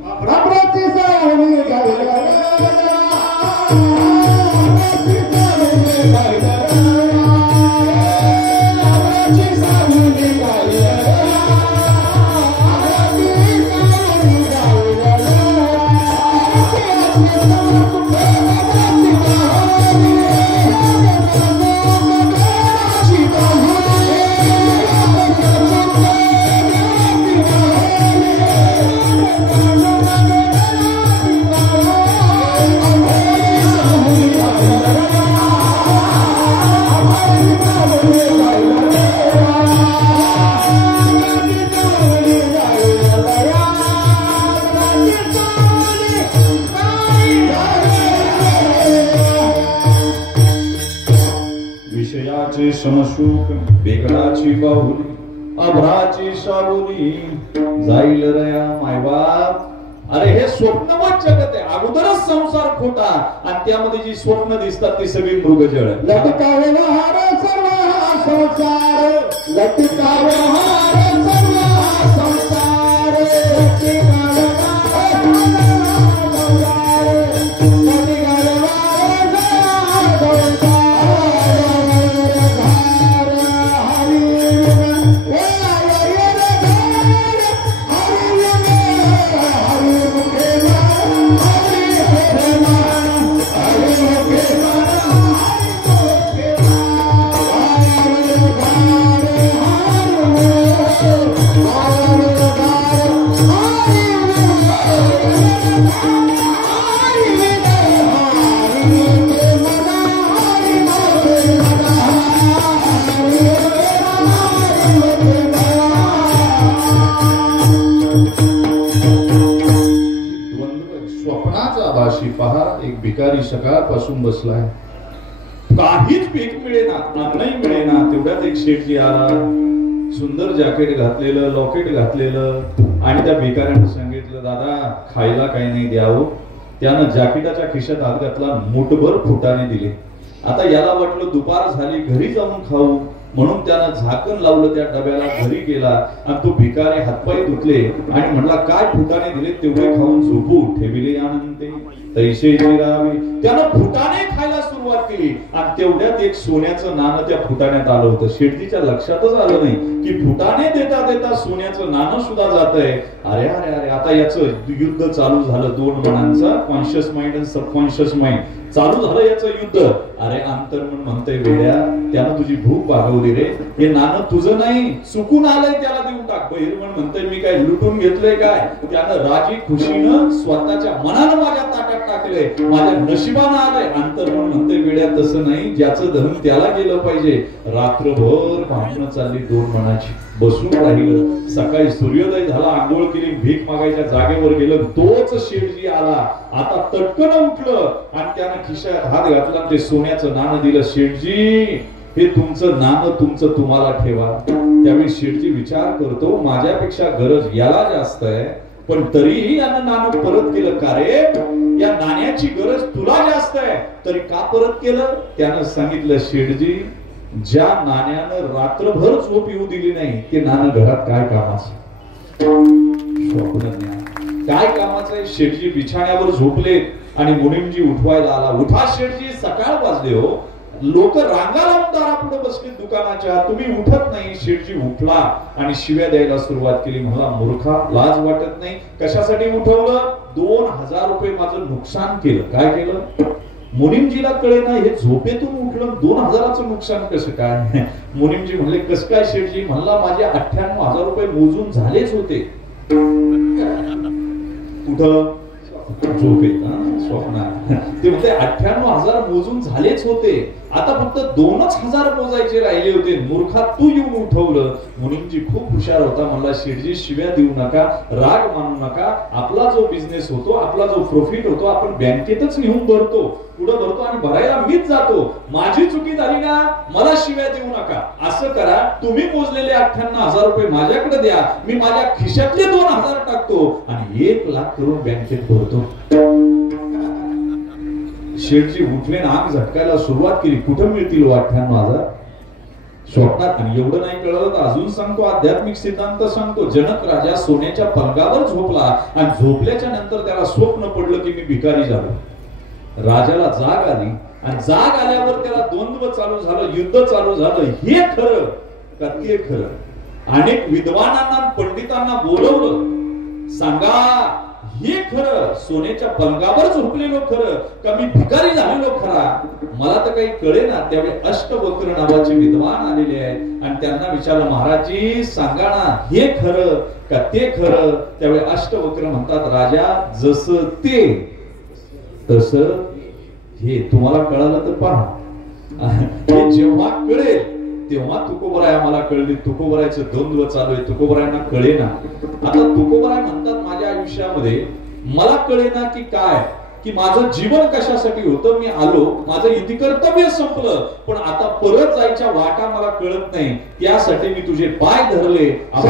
विषयाचे समसुख बेगडाची बाहुली, अभ्राची शाबुली जाईल रया मायबाप. अरे हे स्वप्नवत जगत आहे. अगोदरच संसार खोटा आणि त्यामध्ये जी स्वप्न दिसतात ती सगळी मृगजळ. लटकावे हार सर्व संसार, लटकावे हार सर्व संसार, लटकावे उपाशी पहा एक भिकारी सकाळपासून बसलाय, काहीच पीक मिळेना, अन्नही मिळेना. तेवढ्यात एक शेठजी आला, सुंदर जॅकेट घातलेलं, लॉकेट घातलेलं, आणि त्या भिकाऱ्याने सांगितलं, दादा खायला काही नाही द्यावं. त्यानं जॅकेटाच्या खिशात हात घातला, मुठभर फुटाणे दिले. आता याला वाटलं दुपार झाली, घरी जाऊन खाऊ, म्हणून त्यानं झाकण लावलं त्या डब्याला, घरी गेला आणि तो भिकारी हातपाय धुतले आणि म्हणला, काय फुटाणे दिले तेवढे खाऊन झोपू, ठेविले आनंदे तैसे जिरावे. त्यानं फुटाणे खायला सुरुवात केली आणि तेवढ्यात एक सोन्याचं नाणं त्या फुटाण्यात आलं होतं. शेठजीच्या लक्षातच आलं नाही की फुटाणे देता देता सोन्याचं नाणं सुद्धा जातंय. अरे अरे अरे, आता याचं युद्ध चालू झालं. दोन मनांचा, कॉन्शियस माइंड आणि सबकॉन्शियस माइंड, चालू झालं याचं युद्ध. अरे अंतर्मन म्हणतंय, वेड्या त्यानं तुझी भूक भागवली रे, हे नाणं तुझं नाही, चुकून आलंय, त्याला देऊन टाक. बहिर्मन म्हणतंय, मी काय लुटून घेतलंय काय? त्यानं राजी खुशीनं स्वतःच्या मनानं माझ्या ताटात टाकलंय, माझ्या नशिबानं आलंय. अंतर्मन म्हणतंय, वेड्या तसं नाही, ज्याचं धन त्याला गेलं पाहिजे. रात्रभर भांडणं चालली दोन मनाची, बसून राहिलं. सकाळी सूर्योदय झाला, आंघोळ केली, भीक मागायच्या जागेवर गेलं. तोच शेठजी आला, आता तटकन उठलं आणि त्यानं खिशात हात घातला, ते सोन्याचं नाणं दिलं. शेठजी, हे तुमचं नाणं तुमचं तुम्हाला ठेवा. त्यावेळी शेठजी विचार करतो, माझ्यापेक्षा गरज याला जास्त आहे, पण तरीही यानं नाणं परत केलं. का रे, या नाण्याची गरज तुला जास्त आहे, तरी का परत केलं? त्यानं सांगितलं, शेठजी, ज्या नाण्यानं रात्रभर झोप येऊ दिली नाही, ते नाणं घरात काय कामाचं? काय कामाचं आहे? शेठजी बिछाण्यावर झोपले आणि मुनीमजी उठवायला आला. उठा शेठजी, सकाळ वाजले हो. लोक रांगा लावून दारापुढे बसले दुकानाच्या, तुम्ही उठत नाही. शेठजी उठला आणि शिव्या द्यायला सुरुवात केली. मला मूर्खा, लाज वाटत नाही? कशासाठी उठवलं? 2000 रुपये माझं नुकसान केलं. काय केलं? मुनीमजीला कळेना, हे झोपेतून उठलं, 2000चं नुकसान कसं काय? मुनीमजी म्हणले, कसं काय शेठजी? म्हणला, माझे 98,000 रुपये मोजून झालेच होते. कुठं? झोपेत, स्वप्नात. ते म्हणते 98,000 मोजून झालेच होते, आता फक्त 2,000 मोजायचे राहिले होते. मूर्खा, तू येऊन उठवलं. मुनीमजी खूप हुशार होता, म्हणला, शेठजी शिव्या देऊ नका, राग मानू नका. आपला जो बिझनेस होतो, आपला जो प्रॉफिट होतो, आपण बँकेतच नेऊन भरतो, पुढे भरतो आणि भरायला मीच जातो. माझी चुकी झाली ना, मला शिव्या देऊ नका. असं करा, तुम्ही मोजलेले 98,000 रुपये माझ्याकडे द्या, मी माझ्या खिशातले 2,000 टाकतो आणि 1,00,000 करून बँकेत भरतो. शेठजी उठले, आग झटकायला सुरुवात केली. कुठं मिळतील 98,000? स्वप्नात. आणि एवढं नाही कळलं तर अजून सांगतो, आध्यात्मिक सिद्धांत सांगतो. जनक राजा सोन्याच्या पलंगावर झोपला आणि झोपल्याच्या नंतर त्याला स्वप्न पडलं की मी भिकारी झालो. राजाला जाग आली आणि जाग आल्यावर त्याला द्वंद्व चालू झालं, युद्ध चालू झालं. हे खरं का ते खरं? अनेक विद्वानांना, पंडितांना बोलवलं, सांगा हे खरं, सोन्याच्या पलंगावर झोपलेलो खरं का मी भिकारी झालेलो खरा? मला तर काही कळेना. त्यावेळी अष्टवक्र नावाचे विद्वान आलेले आहेत आणि त्यांना विचारलं, महाराजजी सांगा ना, हे खरं का ते खरं? त्यावेळी अष्टवक्र म्हणतात, राजा, जसं ते तसं हे. तुम्हाला कळालं तर पहा, हे जेव्हा कळेल तेव्हा तुकोबराय आम्हाला कळली. तुकोबरायचं द्वंद्व चालू आहे, तुकोबरायांना कळेना. आता तुकोबराय म्हणतात, माझ्या आयुष्यामध्ये मला कळेना की काय, की माझं जीवन कशासाठी होतं. मी आलो, माझं इति कर्तव्य संपलं, पण आता परत जायच्या वाटा मला कळत नाही. त्यासाठी मी तुझे पाय धरले. Oh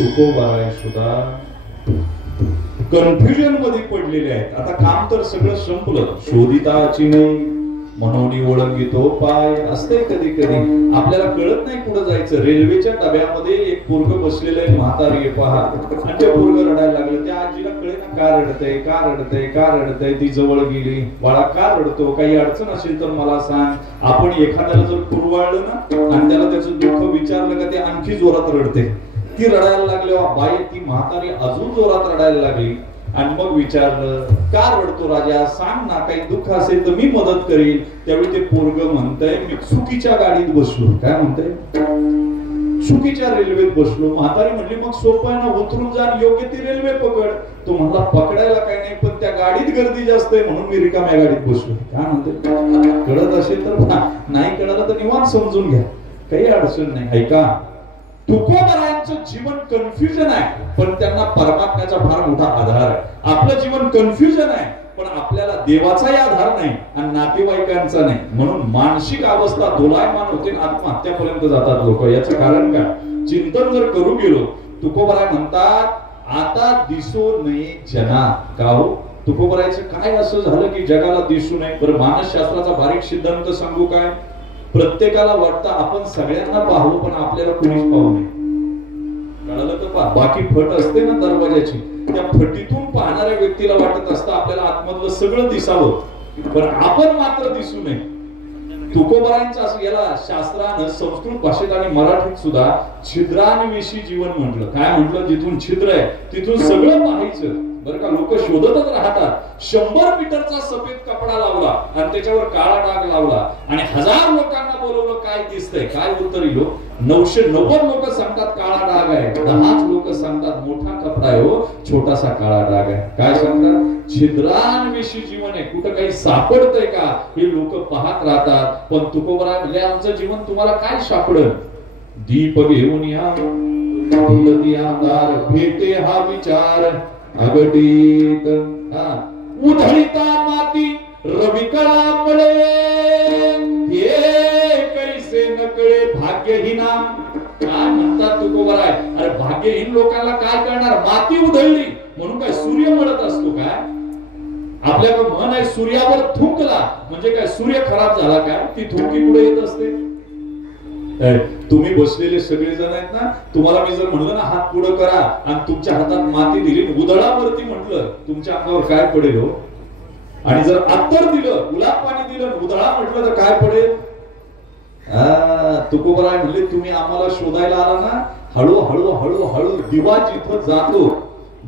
तुकोबाराय सुद्धा कन्फ्युजन मध्ये पडलेले आहेत. आता काम तर सगळं संपलं, शोधिताची नाही म्हणून ओळंगितो पाय असते. कधी कधी आपल्याला कळत नाही कुठं जायचं. रेल्वेच्या डब्यामध्ये एक पोरग बसलेलं आहे, म्हातारी आहे पहा, आणि ते पोरग रडायला लागलं. त्या आजीला कळेना का रडतय का रडतय का रडतय. ती जवळ गेली, बाळा का रडतो, काही अडचण असेल तर मला सांग. आपण एखाद्याला जर कुरवाळलं ना आणि त्याला त्याचं दुःख विचारलं का ते आणखी जोरात रडते. ती रडायला लागली, बाई ती म्हातारी अजून जोरात रडायला लागली. आणि मग विचारलं का रडतो राजा, सांग ना, काही दुःख असेल तर मी मदत करेन. त्यावेळी ते पोरग म्हणतंय मी चुकीच्या गाडीत बसलो. काय म्हणतंय, चुकीच्या रेल्वेत बसलो. म्हातारी म्हणली मग सोपं आहे ना, उतरून जा योग्य ती रेल्वे पकड. तो म्हणला पकडायला काही नाही, पण त्या गाडीत गर्दी जास्त आहे म्हणून मी रिकाम्या गाडीत बसलो. काय म्हणते, कळत असेल तर नाही कळलं तर निवांत समजून घ्या, काही अडचण नाही. ऐका, तुकोबारायांचं जीवन कन्फ्युजन आहे, पण त्यांना परमात्म्याचा फार मोठा आधार आहे. आपलं जीवन कन्फ्युजन आहे, पण आपल्याला देवाचाही आधार नाही आणि नातेवाईकांचा नाही. म्हणून मानसिक अवस्था दोलायमान होते, आत्महत्यापर्यंत जातात लोक. याचं कारण काय, चिंतन जर करू गेलो, तुकोबाराय म्हणतात आता दिसू नये जना. का हो, तुकोबारायचं काय असं झालं की जगाला दिसू नये. बरं, मानसशास्त्राचा बारीक सिद्धांत सांगू काय, प्रत्येकाला वाटतं आपण सगळ्यांना पाहू पण आपल्याला कुणीच पाहू नये. कळलं तर पहा, बाकी फट असते ना दरवाजाची, त्या फटीतून पाहणाऱ्या व्यक्तीला वाटत असतं आपल्याला आतमधलं सगळं दिसावं, पण आपण मात्र दिसू नये. तुकोबारायांचं असं, याला शास्त्रानं संस्कृत भाषेत आणि मराठीत सुद्धा छिद्रान्वेषी जीवन म्हटलं. काय म्हटलं, जिथून छिद्र आहे तिथून सगळं पाहायचं. बरं का, लोक शोधतच राहतात. 100 मीटरचा सफेद कपडा लावला आणि त्याच्यावर काळा डाग लावला आणि 1000 लोकांना बोलवलं, काय दिसतंय, काय उत्तर येईल. 990 लोक सांगतात काळा डाग आहे, 10च लोक सांगतात मोठा कपडा आहे हो, छोटासा काळा डाग आहे. काय सांगतात, छिद्रान्वेषी जीवन आहे. कुठं काही सापडतंय का हे लोक पाहत राहतात. पण तुकोबाराय म्हणजे आमचं जीवन तुम्हाला काय सापडल, दीप घेऊन या भेटे हा विचार अगटीत उधळीता माती रविकळा मळे, हे कैसे नकळे भाग्यहीना. काय म्हणतात तुकोबाराय, अरे भाग्यहीन लोकांना काय करणार, माती उधळली म्हणून काय सूर्य मळत असतो काय. आपल्याकडे म्हण आहे, सूर्यावर थुंकला म्हणजे काय सूर्य खराब झाला काय, ती थुंकी पुढे येत असते. तुम्ही बसलेले सगळे जण आहेत ना, तुम्हाला मी जर म्हणलं ना हात पुढे करा आणि तुमच्या हातात माती दिली, उधळावरती म्हटलं, तुमच्या अंगावर काय पडेल हो. आणि जर अत्तर दिलं, गुलाब पाणी दिलं, उधळा म्हटलं तर काय पडेल. तुकोबाराय म्हणले तुम्ही आम्हाला शोधायला आला ना, हळू हळू हळू हळू दिवा जिथं जातो,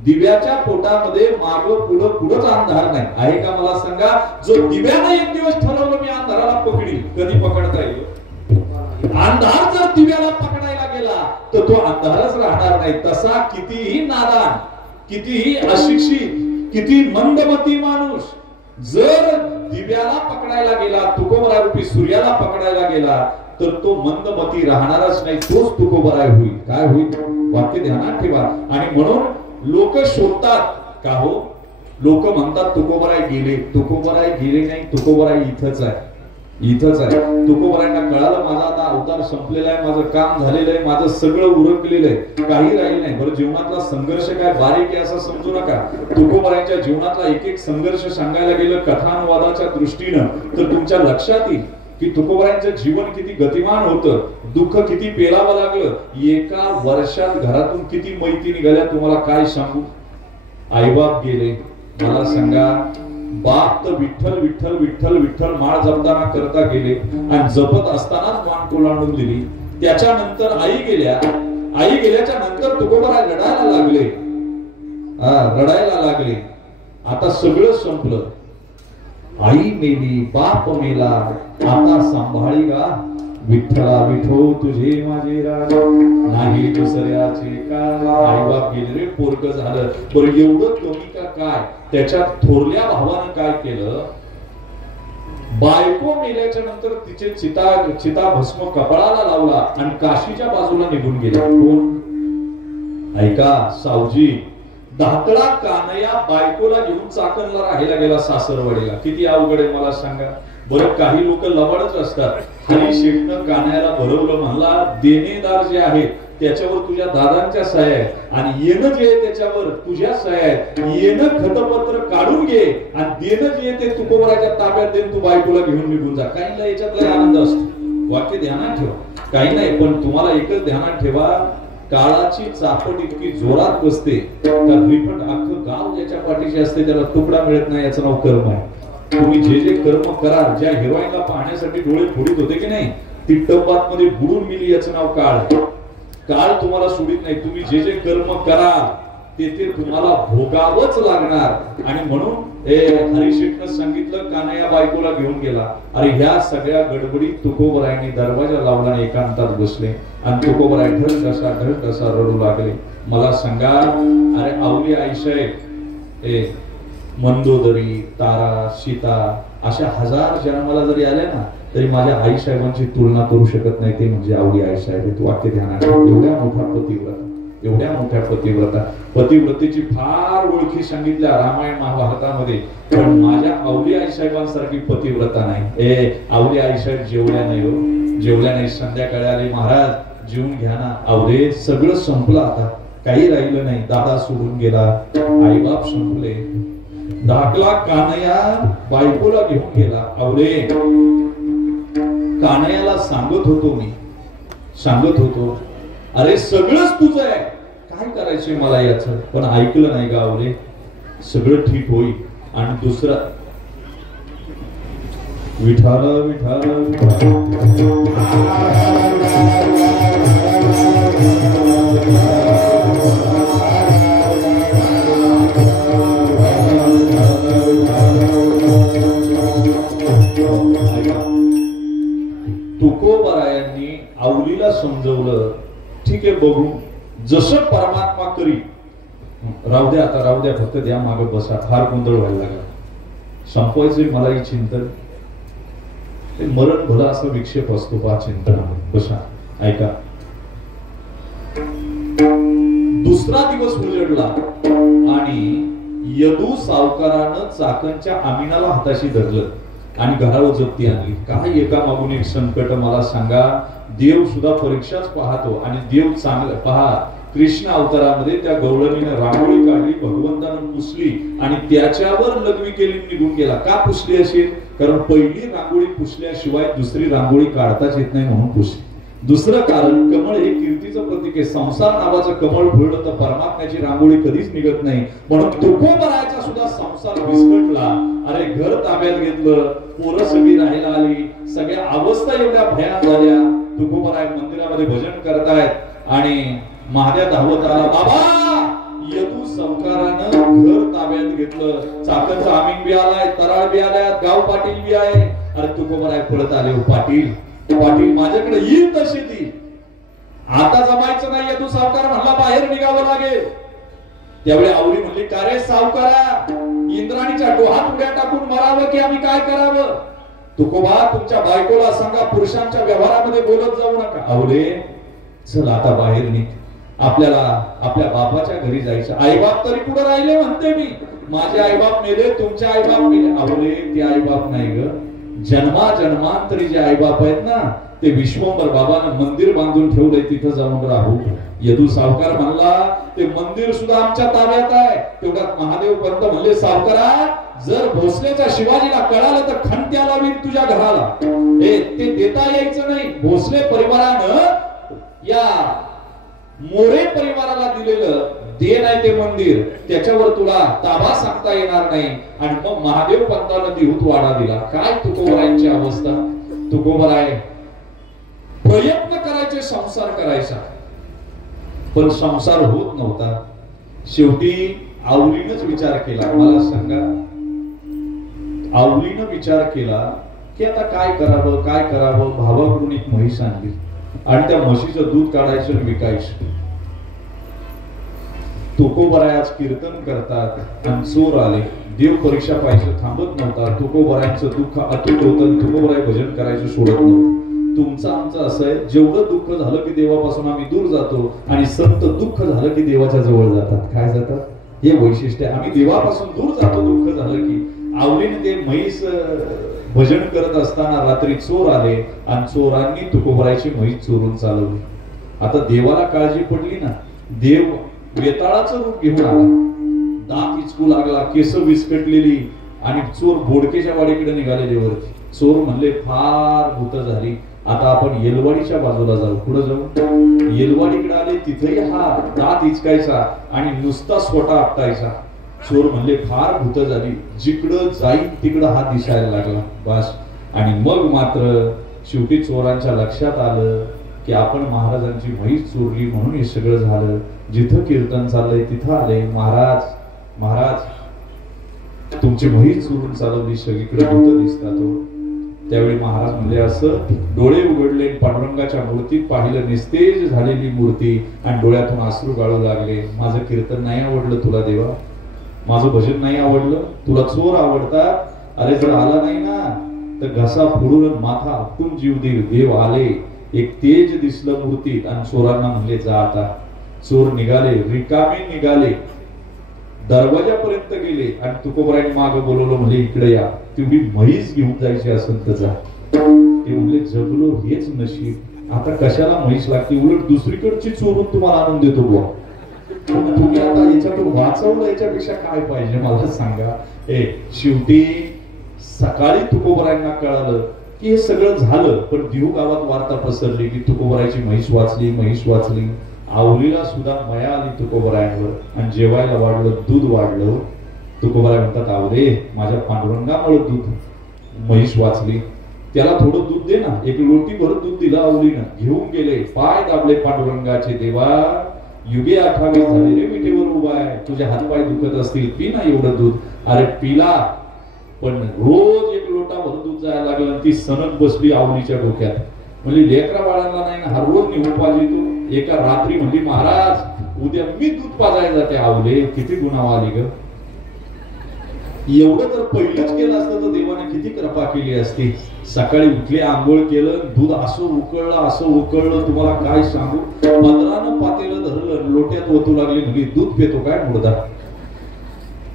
दिव्याच्या पोटामध्ये माग पुढं पुढंच अंधार नाही आहे का मला सांगा. जो दिव्याने एक दिवस ठरवलं मी अंधाराला पकडी, कधी पकडता येईल. अंधार जर दिव्याला पकडायला गेला तर तो अंधारच राहणार नाही. तसा कितीही नादान, कितीही अशिक्षित, किती मंदमती माणूस जर दिव्याला पकडायला गेला, तुकोबाराय रूपी सूर्याला पकडायला गेला, तर तो मंदमती राहणारच नाही, तोच तुकोबाराय होईल. काय होईल, वाक्य ध्यानात ठेवा. आणि म्हणून लोक शोधतात का हो, लोक म्हणतात तुकोबाराय गेले. तुकोबाराय गेले नाही, तुकोबाराय इथंच आहे, इथंच आहे. तुकोबारायांना कळालं माझा आता अवतार संपलेला आहे, माझं काम झालेलं आहे, माझं सगळं उरकलेलं आहे, काही राहील नाही. बरं, जीवनातला संघर्ष काय बारीक आहे असं समजू नका. तुकोबारायांच्या जीवनातला एक एक संघर्ष सांगायला गेलं कथानुवादाच्या दृष्टीनं तर तुमच्या लक्षात येईल की तुकोबारायांचं जीवन किती गतिमान होतं, दुःख किती पेलावं लागलं. एका वर्षात घरातून किती मैत्री निघाल्या तुम्हाला काय सांगू. आईबाप गेले, मला सांगा, बाप तर विठ्ठल विठ्ठल विठ्ठल विठ्ठल माळ जपताना करता गेले आणि जपत असतानाच मान कोलांडून दिली. त्याच्यानंतर आई गेल्या, आई गेल्याच्या नंतर तुकोबाराय रडायला लागले, रडायला लागले. आता सगळं संपलं, आई मेली, बाप मेला, आता सांभाळी गा विठ्ठला विठो तुझे माझे राजा, नाही दुसऱ्याचे काय. आई बाप गेले रे, पोरग झालं. बरं, एवढं कमी का काय. त्याच्यात थोरल्या भावानं काय केलं, बायको मेल्याच्या नंतर तिचे चिता भस्म कपाळाला लावला आणि काशीच्या बाजूला निघून गेला. कोण, ऐका सावजी, धाकळा कानया बायकोला घेऊन चाकणला राहायला गेला सासरवाडीला. किती अवघड आहे मला सांगा. बरं, काही लोक लवडच असतात. हरी शेठनं कान्याला भरवलं, म्हणला देणेदार जे आहेत त्याच्यावर तुझ्या दादांच्या सह्या आहेत आणि येणं जे आहे त्याच्यावर तुझ्या सह्या आहेत. येणं खतपत्र काढून घे आणि देणं जे आहे ते तुकोबराच्या ताब्यात देऊन तू बायकोला घेऊन निघून जा. काहींना याच्यातला आनंद असतो. वाक्य ध्यानात ठेवा. काही नाही, पण तुम्हाला एकच ध्यानात ठेवा, काळाची चापट इतकी जोरात बसते का रिपट अख्खं गाव ज्याच्या पाठीशी असते त्याला तुकडा मिळत नाही. याचं नाव कर्म आहे. तुम्ही जे जे कर्म करा, ज्या हिरोईनला पाहण्यासाठी डोळे फोडीत होते की नाही, ती टब्बात मध्ये बुडून गेली, याचं नाव काळ आहे. काळ तुम्हाला सोडित नाही. तुम्ही जे जे कर्म करा ते तुम्हाला भोगावंच लागणार. आणि म्हणून हरिशेठनं सांगितलं, कान्हैया बायकोला घेऊन गेला. अरे ह्या सगळ्या गडबडीत तुकोबरायांनी दरवाजा लावला, एकांतात बसले आणि तुकोबराय ढळ कसा रडू लागले. मला सांगा, अरे आवली आईसाहेब, मंदोदरी, तारा, सीता अशा हजार जन्माला जरी आल्या ना तरी माझ्या आई साहेबांची तुलना करू शकत नाही. ते म्हणजे आवली आई साहेब. वाक्य ध्यानात. एवढ्या मोठा पतिव्रता, एवढ्या मोठ्या पतिव्रता. पतिव्रतेची फार ओळखी सांगितल्या रामायण महाभारतामध्ये, पण माझ्या आवली आई साहेबांसारखी पतिव्रता नाही. आवली आई साहेब जेवल्या नाही हो, जेवल्या नाही. संध्याकाळी आले, महाराज जेवून घ्या ना. आवले सगळं संपलं, आता काही राहिलं नाही. दादा सोडून गेला, आई बाप संपले. धाकला कान्हैया बायकोला घेऊन गेला. आवले कान्हैयाला सांगत होतो अरे सगळंच तुझं आहे, काय करायचंय मला याचं, पण ऐकलं नाही गावले. सगळं ठीक होईल. आणि दुसरा विठाल विठाल तुकोबरायांनी आवलीला समजवलं, ठीक आहे बघू जसं परमात्मा करी. राहू द्या आता, राहू द्या, फक्त द्या, मागे बसा. फार गोंधळ व्हायला लागला. संपवायचे मलाही चिंतन. ते मरण भला असा विक्षेप असतो पहा चिंतनामध्ये. बसा, ऐका. दुसरा दिवस उजडला आणि यदू सावकारानं चाकणच्या आमिनाला हाताशी धरलं आणि घरावर जप्ती आणली. काय एका मागून एक संकट. मला सांगा, देव सुद्धा परीक्षाच पाहतो. आणि देव चांगलं पहा, कृष्ण अवतारामध्ये त्या गवळणीने रांगोळी काढली, भगवंतानं पुसली आणि त्याच्यावर लघवी केली, निघून गेला. का पुसली असेल? कारण पहिली रांगोळी पुसल्याशिवाय दुसरी रांगोळी काढताच येत नाही म्हणून पुसली. दुसरं कारण, कमळ हे कीर्तीचं प्रतीक आहे. संसार नावाचं कमळ फुललं तर परमात्म्याची रांगोळी कधीच निघत नाही. म्हणून तुकोबरायाचा सुद्धा संसार विस्कटला. अरे घर ताब्यात घेतलं, पोरं सगळी राहायला आली, सगळ्या अवस्था एवढ्या भयान झाल्या. तुकोबराय मंदिरामध्ये भजन करतायत आणि महादेव धावत आला. बाबा, यदू सावकारानं घर ताब्यात घेतलं. चाकणचं आमीन बी आलाय, तराळ बी आल्यात, गाव पाटील बी आहे. अरे तुकोबराय पळत आले, पाटील पाटील माझ्याकडे येईल तशी ती. आता जमायचं नाही. यदू सावकार म्हणला बाहेर निघावं लागेल. त्यावेळी आवली म्हणली, का रे सावकारा, इंद्राणीच्या डोहात उड्या टाकून मरावं की आम्ही काय करावं? तुकोबा, तुमच्या बायकोला सांगा पुरुषांच्या व्यवहारामध्ये बोलत जाऊ नका. आवले, चल आता बाहेर निघ, आपल्याला आपल्या बापाच्या घरी जायचं. आईबाप तरी कुठं राहिले म्हणते मी. माझे आईबाप मेले, तुमचे आईबाप मेले. आवले, ते आईबाप नाही ग, जन्मांतरी जे आईबाप आहेत ना, ते विश्वंभर बाबानं मंदिर बांधून ठेवलंय, तिथं जाऊन राहू. यदू सावकार म्हणला, ते मंदिर सुद्धा आमच्या ताब्यात आहे. तेवढ्यात महादेव पंत म्हणले, सावकारा, जर भोसलेच्या शिवाजीला कळालं तर खंत्या लावीन तुझ्या घराला. ते देता यायचं नाही. भोसले परिवारानं या मोरे परिवाराला दिलेलं देण आहे ते मंदिर, त्याच्यावर तुला ताबा सांगता येणार नाही. आणि मग महादेव पंतानं दिहूत वाडा दिला. काय तुकोबरायांची अवस्था. तुकोबराय प्रयत्न करायचे संसार करायचा, पण संसार होत नव्हता. शेवटी आवलीनच विचार केला. मला सांगा, आवलीनं विचार केला की आता काय करावं, काय करावं. भावाकडून एक म्हैस आणली आणि त्या म्हशीचं दूध काढायचं आणि विकायचं. तुकोबराय आज कीर्तन करतात आणि चोर आले. देव परीक्षा पाहिजे थांबत नव्हता. तुकोबरायांचं दुःख अतुट होतं. तुकोबराय भजन करायचं सोडत नव्हतं. तुमचं आमचं असं आहे, जेवढं दुःख झालं की देवापासून आम्ही दूर जातो आणि संत दुःख झालं की देवाच्या जवळ जातात. काय जातात? हे वैशिष्ट्य. आम्ही देवापासून दूर जातो दुःख झालं की. आवलीने ते म्हैस भजन करत असताना रात्री चोर आले आणि चोरांनी तुकोबरायची म्हैस चोरून चालवली. आता देवाला काळजी पडली ना, देव वेताळाचं रूप घेऊन आला, दात इचकू लागला, केस विस्कटलेली, आणि चोर बोडकेच्या वाडीकडे निघालेले वरती. चोर म्हणले फार भूत झाली, आता आपण येलवाडीच्या बाजूला जाऊ. पुढे जाऊ, येलवाडीकडे आले, तिथेही हा दात इचकायचा आणि नुसता स्वतः आपटायचा. चोर म्हणले फार भूत झाली, जिकडं जाईल तिकडं हा दिसायला लागला. बस. आणि मग मात्र शेवटी चोरांच्या लक्षात आलं की आपण महाराजांची म्हैस चोरली म्हणून हे सगळं झालं. जिथं कीर्तन चाललंय तिथं आले, महाराज महाराज तुमची म्हैस चोरून चालवली, सगळीकडे भूत दिसतात हो. त्यावेळी महाराज म्हणले, असं डोळे उघडले, पांडुरंगाच्या मूर्तीत पाहिलं, निस्तेज झालेली मूर्ती, आणि डोळ्यातून अश्रू गाळू लागले. माझं कीर्तन नाही आवडलं तुला देवा, माझं भजन नाही आवडलं, तुला चोर आवडतात. अरे जर आला नाही ना तर घसा फोडून माथा आपटून जीव देईल. देव आले, एक तेज दिसलं मूर्तीत, आणि चोरांना म्हणले जा आता. चोर निघाले, रिकामे निघाले, दरवाजापर्यंत गेले, आणि तुकोबरायांनी मागे बोलवलं, म्हणजे इकडे या, तुम्ही म्हैस घेऊन जायची असेल तर जा. ते म्हणले जगलो हेच नशीब, आता कशाला म्हैस लागते, उलट दुसरीकडची चोरून तुम्हाला आणून देतो बुवा. तुम्ही आता याच्यातून वाचवलं, याच्यापेक्षा काय पाहिजे मला सांगा. शेवटी सकाळी तुकोबरायांना कळालं की हे सगळं झालं, पण देहू गावात वार्ता पसरली की तुकोबरायची म्हैस वाचली, म्हैस वाचली. आवलीला सुद्धा मया आली तुकोबरायांवर, आणि जेवायला वाढलं, दूध वाढलं. तुकोबराय म्हणतात, आवरे माझ्या पांडुरंगामुळे दूध, म्हैस वाचली, त्याला थोडं दूध दे ना. एक लोटी भर दूध दिलं आवलीनं, घेऊन गेले, पाय दाबले पांडुरंगाचे, देवा युगे 28 झाले रे, विटेवर उभा आहे, तुझे हातपाय दुखत असतील, पी ना एवढं दूध. अरे पिला, पण रोज एक लोटा भर दूध जायला लागलं. ती सनक बसली आवलीच्या डोक्यात, म्हणजे लेकरा बाळांना नाही ना, हर रोज निघून पाहिजे तू. एका रात्री म्हणली, महाराज उद्या मी दूध पाजायला जाते. आवले किती गुन्हा आली ग. एवढं तर पहिलंच केलं असतं तर देवाने किती कृपा केली असती. सकाळी उठले, आंघोळ केलं, दूध असं उकळलं तुम्हाला काय सांगू. पदरानं पातेलं धरलं, लोट्यात ओतू लागली, म्हणजे दूध पितो काय मुर्दा.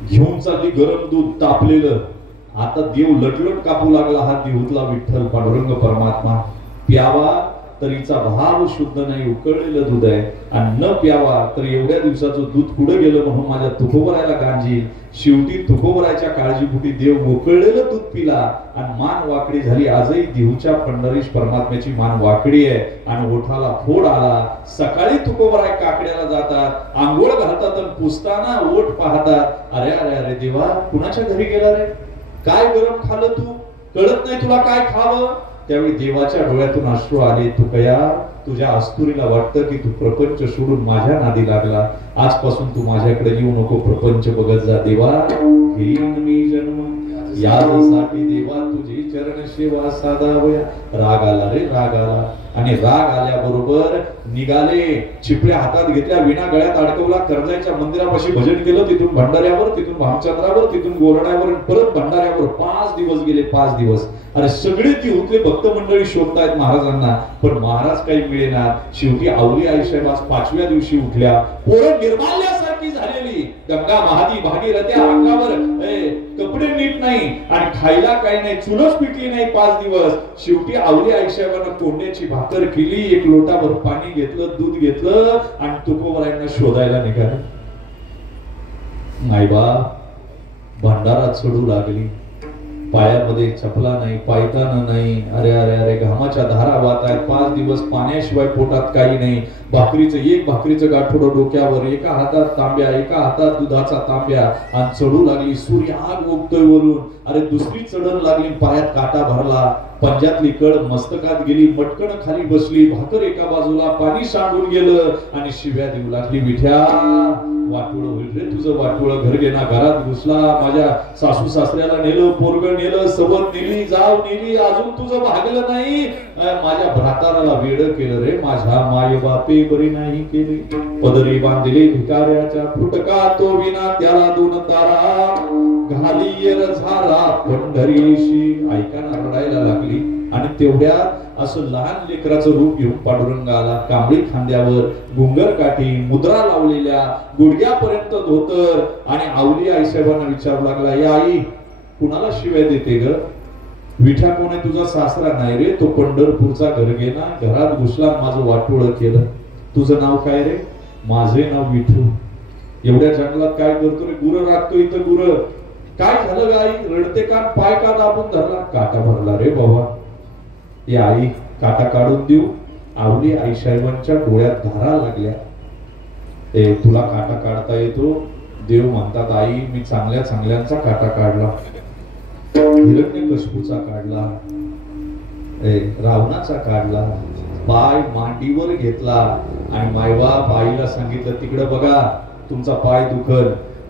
घेऊन चालली गरम दूध तापलेलं. आता देव लटलट कापू लागला, हा देहूतला विठ्ठल पांडुरंग परमात्मा. प्यावा तरीचा भाव शुद्ध नाही, उकळलेलं दूध आहे, आणि न प्यावा तर एवढ्या दिवसाचं दूध पुढे गेलं म्हणून माझ्या तुकोबरायला गांजी. शेवटी तुकोबरायच्या काळजीपोटी देव उकळलेलं दूध पिला, आणि मान वाकडी झाली. आजही देहूच्या पंढरीश परमात्म्याची मान वाकडी आहे, आणि ओठाला फोड आला. सकाळी तुकोबराय काकड्याला जातात, आंघोळ घालतात, आणि पुसताना ओठ पाहतात. अरे अरे अरे देवा, कुणाच्या घरी गेला रे, काय गरम खाल्लं तू, कळत नाही तुला काय खावं. त्यावेळी देवाच्या डोळ्यातून अश्रू आले. तुकया, तुझ्या अस्तुरीला वाटतं की तू प्रपंच सोडून माझ्या नादी लागला, आजपासून तू माझ्याकडे येऊ नको, प्रपंच बघत जा. देवा घेईन मी जन्म यासाठी, देवा तुझी चरण सेवा साधावया. राग आला रे, राग आला, आणि राग आल्याबरोबर निघाले. चिपळ्या हातात घेतल्या, विणा गळ्यात अडकवला, कर्जाच्या मंदिरापाशी भजन केलं, तिथून भंडाऱ्यावर, तिथून भामचंद्रावर, तिथून गोरड्यावर, परत भंडाऱ्यावर. 5 दिवस गेले, 5 दिवस. अरे सगळे तिथले भक्त मंडळी शोधतायत महाराजांना, पण महाराज काही मिळेना. शेवटी आवली आईसाहेब आज 5व्या दिवशी उठल्या, पोरं निर्माल्यासारखी झालेली, गंगा महादी भागीरथ्या, अंगावर कपडे नीट नाही, आणि खायला काही नाही, चुलच पिटली नाही 5 दिवस. शेवटी आवली आईसाहेबांना कोंड्याची भाकर केली, एक लोटाभर पाणी घेतलं, दूध घेतलं, आणि तुकोबरायांना शोधायला निघाले. नाईबा भंडारा चढू लागली, पायामध्ये चपला नाही, पायतान नाही. अरे अरे अरे, घामाच्या धारा वाहत आहेत. 5 दिवस पाण्याशिवाय पोटात काही नाही. भाकरीचं गाठोडं डोक्यावर, एका हातात तांब्या, एका हातात दुधाचा तांब्या, आणि चढू लागली. सूर्य आग उगतोय वरून. अरे दुसरी चढण लागली, पायात काटा भरला, पंजातली कड मस्तकात गेली, मटकण खाली बसली, भाकर एका बाजूला, पाणी सांडून गेलं, आणि शिव्या देऊ लागली. विठ्या, वाटोळ होईल रे तुझं, वाटोळ. घर गेला, घरात घुसला, माझ्या सासू सासऱ्याला नेलं, पोरग नेलं, सवत नेली, जाव नेली, अजून तुझं भागलं नाही. माझ्या भ्राताराला वेड केलं रे, माझ्या माय बापे बरी नाही केली. पदरी बांधले भिकाऱ्याच्या, फुटका तो विना त्याला 2 तारा, घाली येर झाला पंढरीशी. ऐकाना रडायला लागली, आणि तेवढ्या असं लहान लेकराचं रूप घेऊन पांडुरंग आला. कांबळी खांद्यावर, घुंगर काठी, मुद्रा लावलेल्या, गुडघ्यापर्यंत धोतर, आणि आवली आईसाहेबांना विचारू लागला, या आई कुणाला शिव्या देते ग. विठा कोण आहे, तुझा सासरा नाही रे, तो पंढरपूरचा घर गेला, घरात घुसला, माझं वाटोळ केलं. तुझं नाव काय रे? माझे नाव विठू. एवढ्या जंगलात काय करतो रे? गुरं राखतो इथं. गुरं. काय झालं गाई? रडते का? पाय का दाबून धरला? काटा भरला रे बाबा. ये आई काटा काढून देऊ? आवली आईसाहेबांच्या डोळ्यात धारा लागल्या. ते तुला काटा काढता येतो? देव म्हणतात आई मी चांगल्या चांगल्यांचा काटा काढला. हिरण्यकशिपूचा काढला, रावणाचा काढला, पाय मांडीवर घेतला आणि मायबाप आईला सांगितलं तिकडे बघा तुमचा पाय दुखल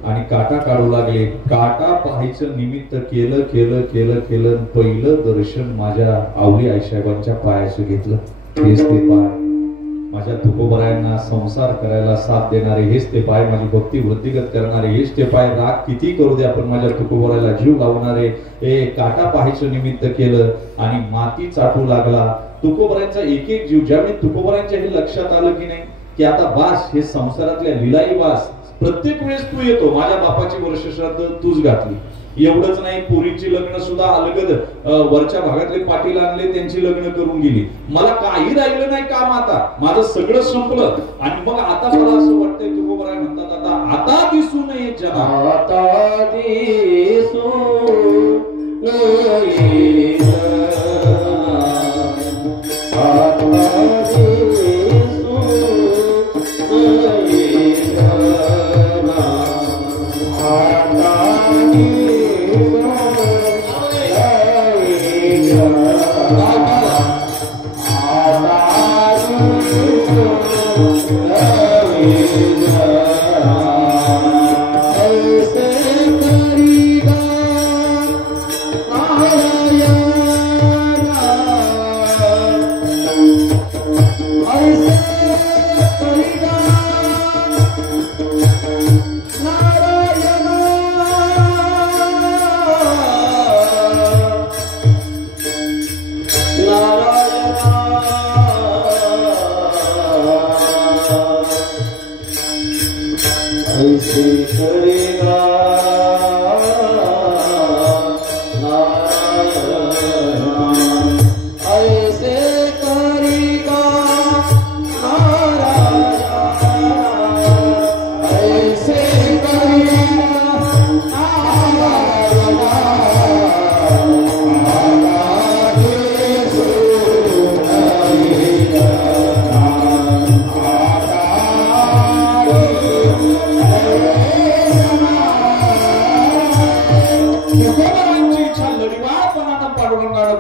आणि काटा काढू लागले. काटा पाहायचं निमित्त केलं केलं केलं केलं. पहिलं दर्शन माझ्या आवली आईसाहेबांच्या पायाचं घेतलं. हेच ते पाय माझ्या तुकोबरायांना संसार करायला साथ देणारे, हेच ते पाय माझी भक्ती वृद्धिगत करणारे, हेच ते पाय राग किती करू दे आपण माझ्या तुकोबरायला जीव लावणारे. हे काटा पाहायचं निमित्त केलं आणि माती चाटू लागला. तुकोबरायांचा एक एक जीव. ज्यावेळी तुकोबरायांच्या हे लक्षात आलं की नाही की आता बास हे संसारातल्या लिलाई बास. प्रत्येक वेळेस तू येतो. माझ्या बापाची वर्षश्राद्ध तूच घातली. एवढंच नाही, पोरींची लग्न सुद्धा अलगद वरच्या भागातले पाटील आणले, त्यांची लग्न करून गेली. मला काही राहिलं नाही काम. आता माझं सगळं संपलं आणि मग आता मला असं वाटतंय तुकोबराय म्हणतात आता आता दिसू नये जना. आता दिसू नये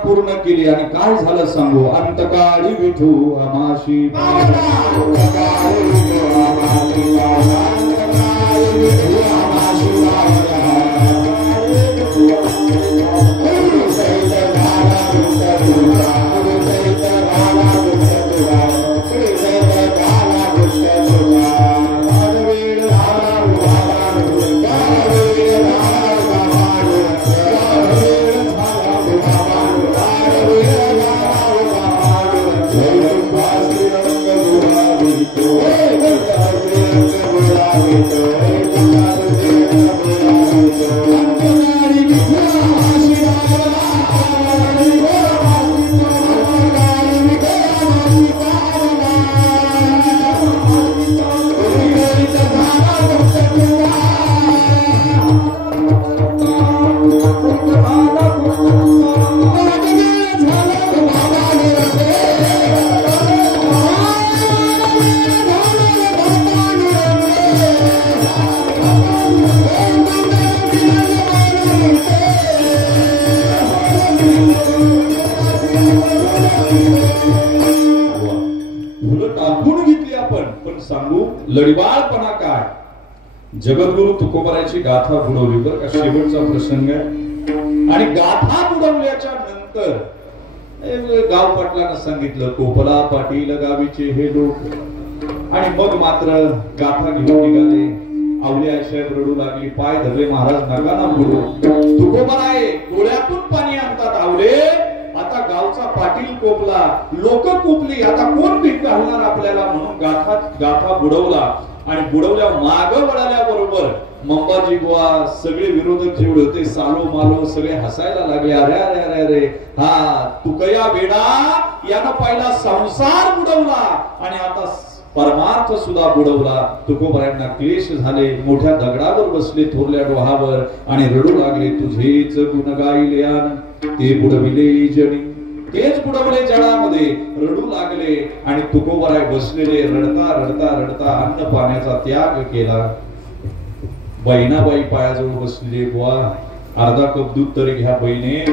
पूर्ण केली आणि काय झालं सांगू. अंतकाळी विठू आमाशी टाकून घेतली आपण. पण सांगू लढीवाळपणा काय. जगद्गुरु तुकोबाराची गाथा बुडवली बरं का. शेवटचा प्रसंग आहे आणि गाथा बुडवल्याच्या नंतर गाव पाटलांना सांगितलं कोपला पाटील गावीचे हे लोक आणि मग मात्र गाथा घेऊन निघाले. आवली आईसाहेब रडू लागली. पाय धरले. महाराज नका ना बुडू. तुकोबाराय डोळ्यातून पाणी आणतात. आवले आता गावचा पाटील कोपला, लोक कोपली, आता कोण भीक घालणार आपल्याला म्हणून गाथा बुडवला आणि बुडवल्या माग वळाल्या बरोबर मंबाजी बुवा सगळे विरोधक जेवढे होते सालो मालो सगळे हसायला लागले. अरे अरे अरे अरे हा तुकया बेडा यानं पहिला संसार बुडवला आणि आता परमार्थ सुद्धा बुडवला. तुकोबरायांना क्लेश झाले, मोठ्या दगडावर बसले थोरल्या डोहावर आणि रडू लागले. तुझेच गुण गायले आन ते बुडविले जणी. तेच बुडवले जळामध्ये, रडू लागले. आणि तुकोबराय बसलेले रडता रडता रडता अन्न पाण्याचा त्याग केला. बहिणाबाई पायाजवळ बसलेली, बुवा अर्धा कप दूध तरी घ्या बहिणे.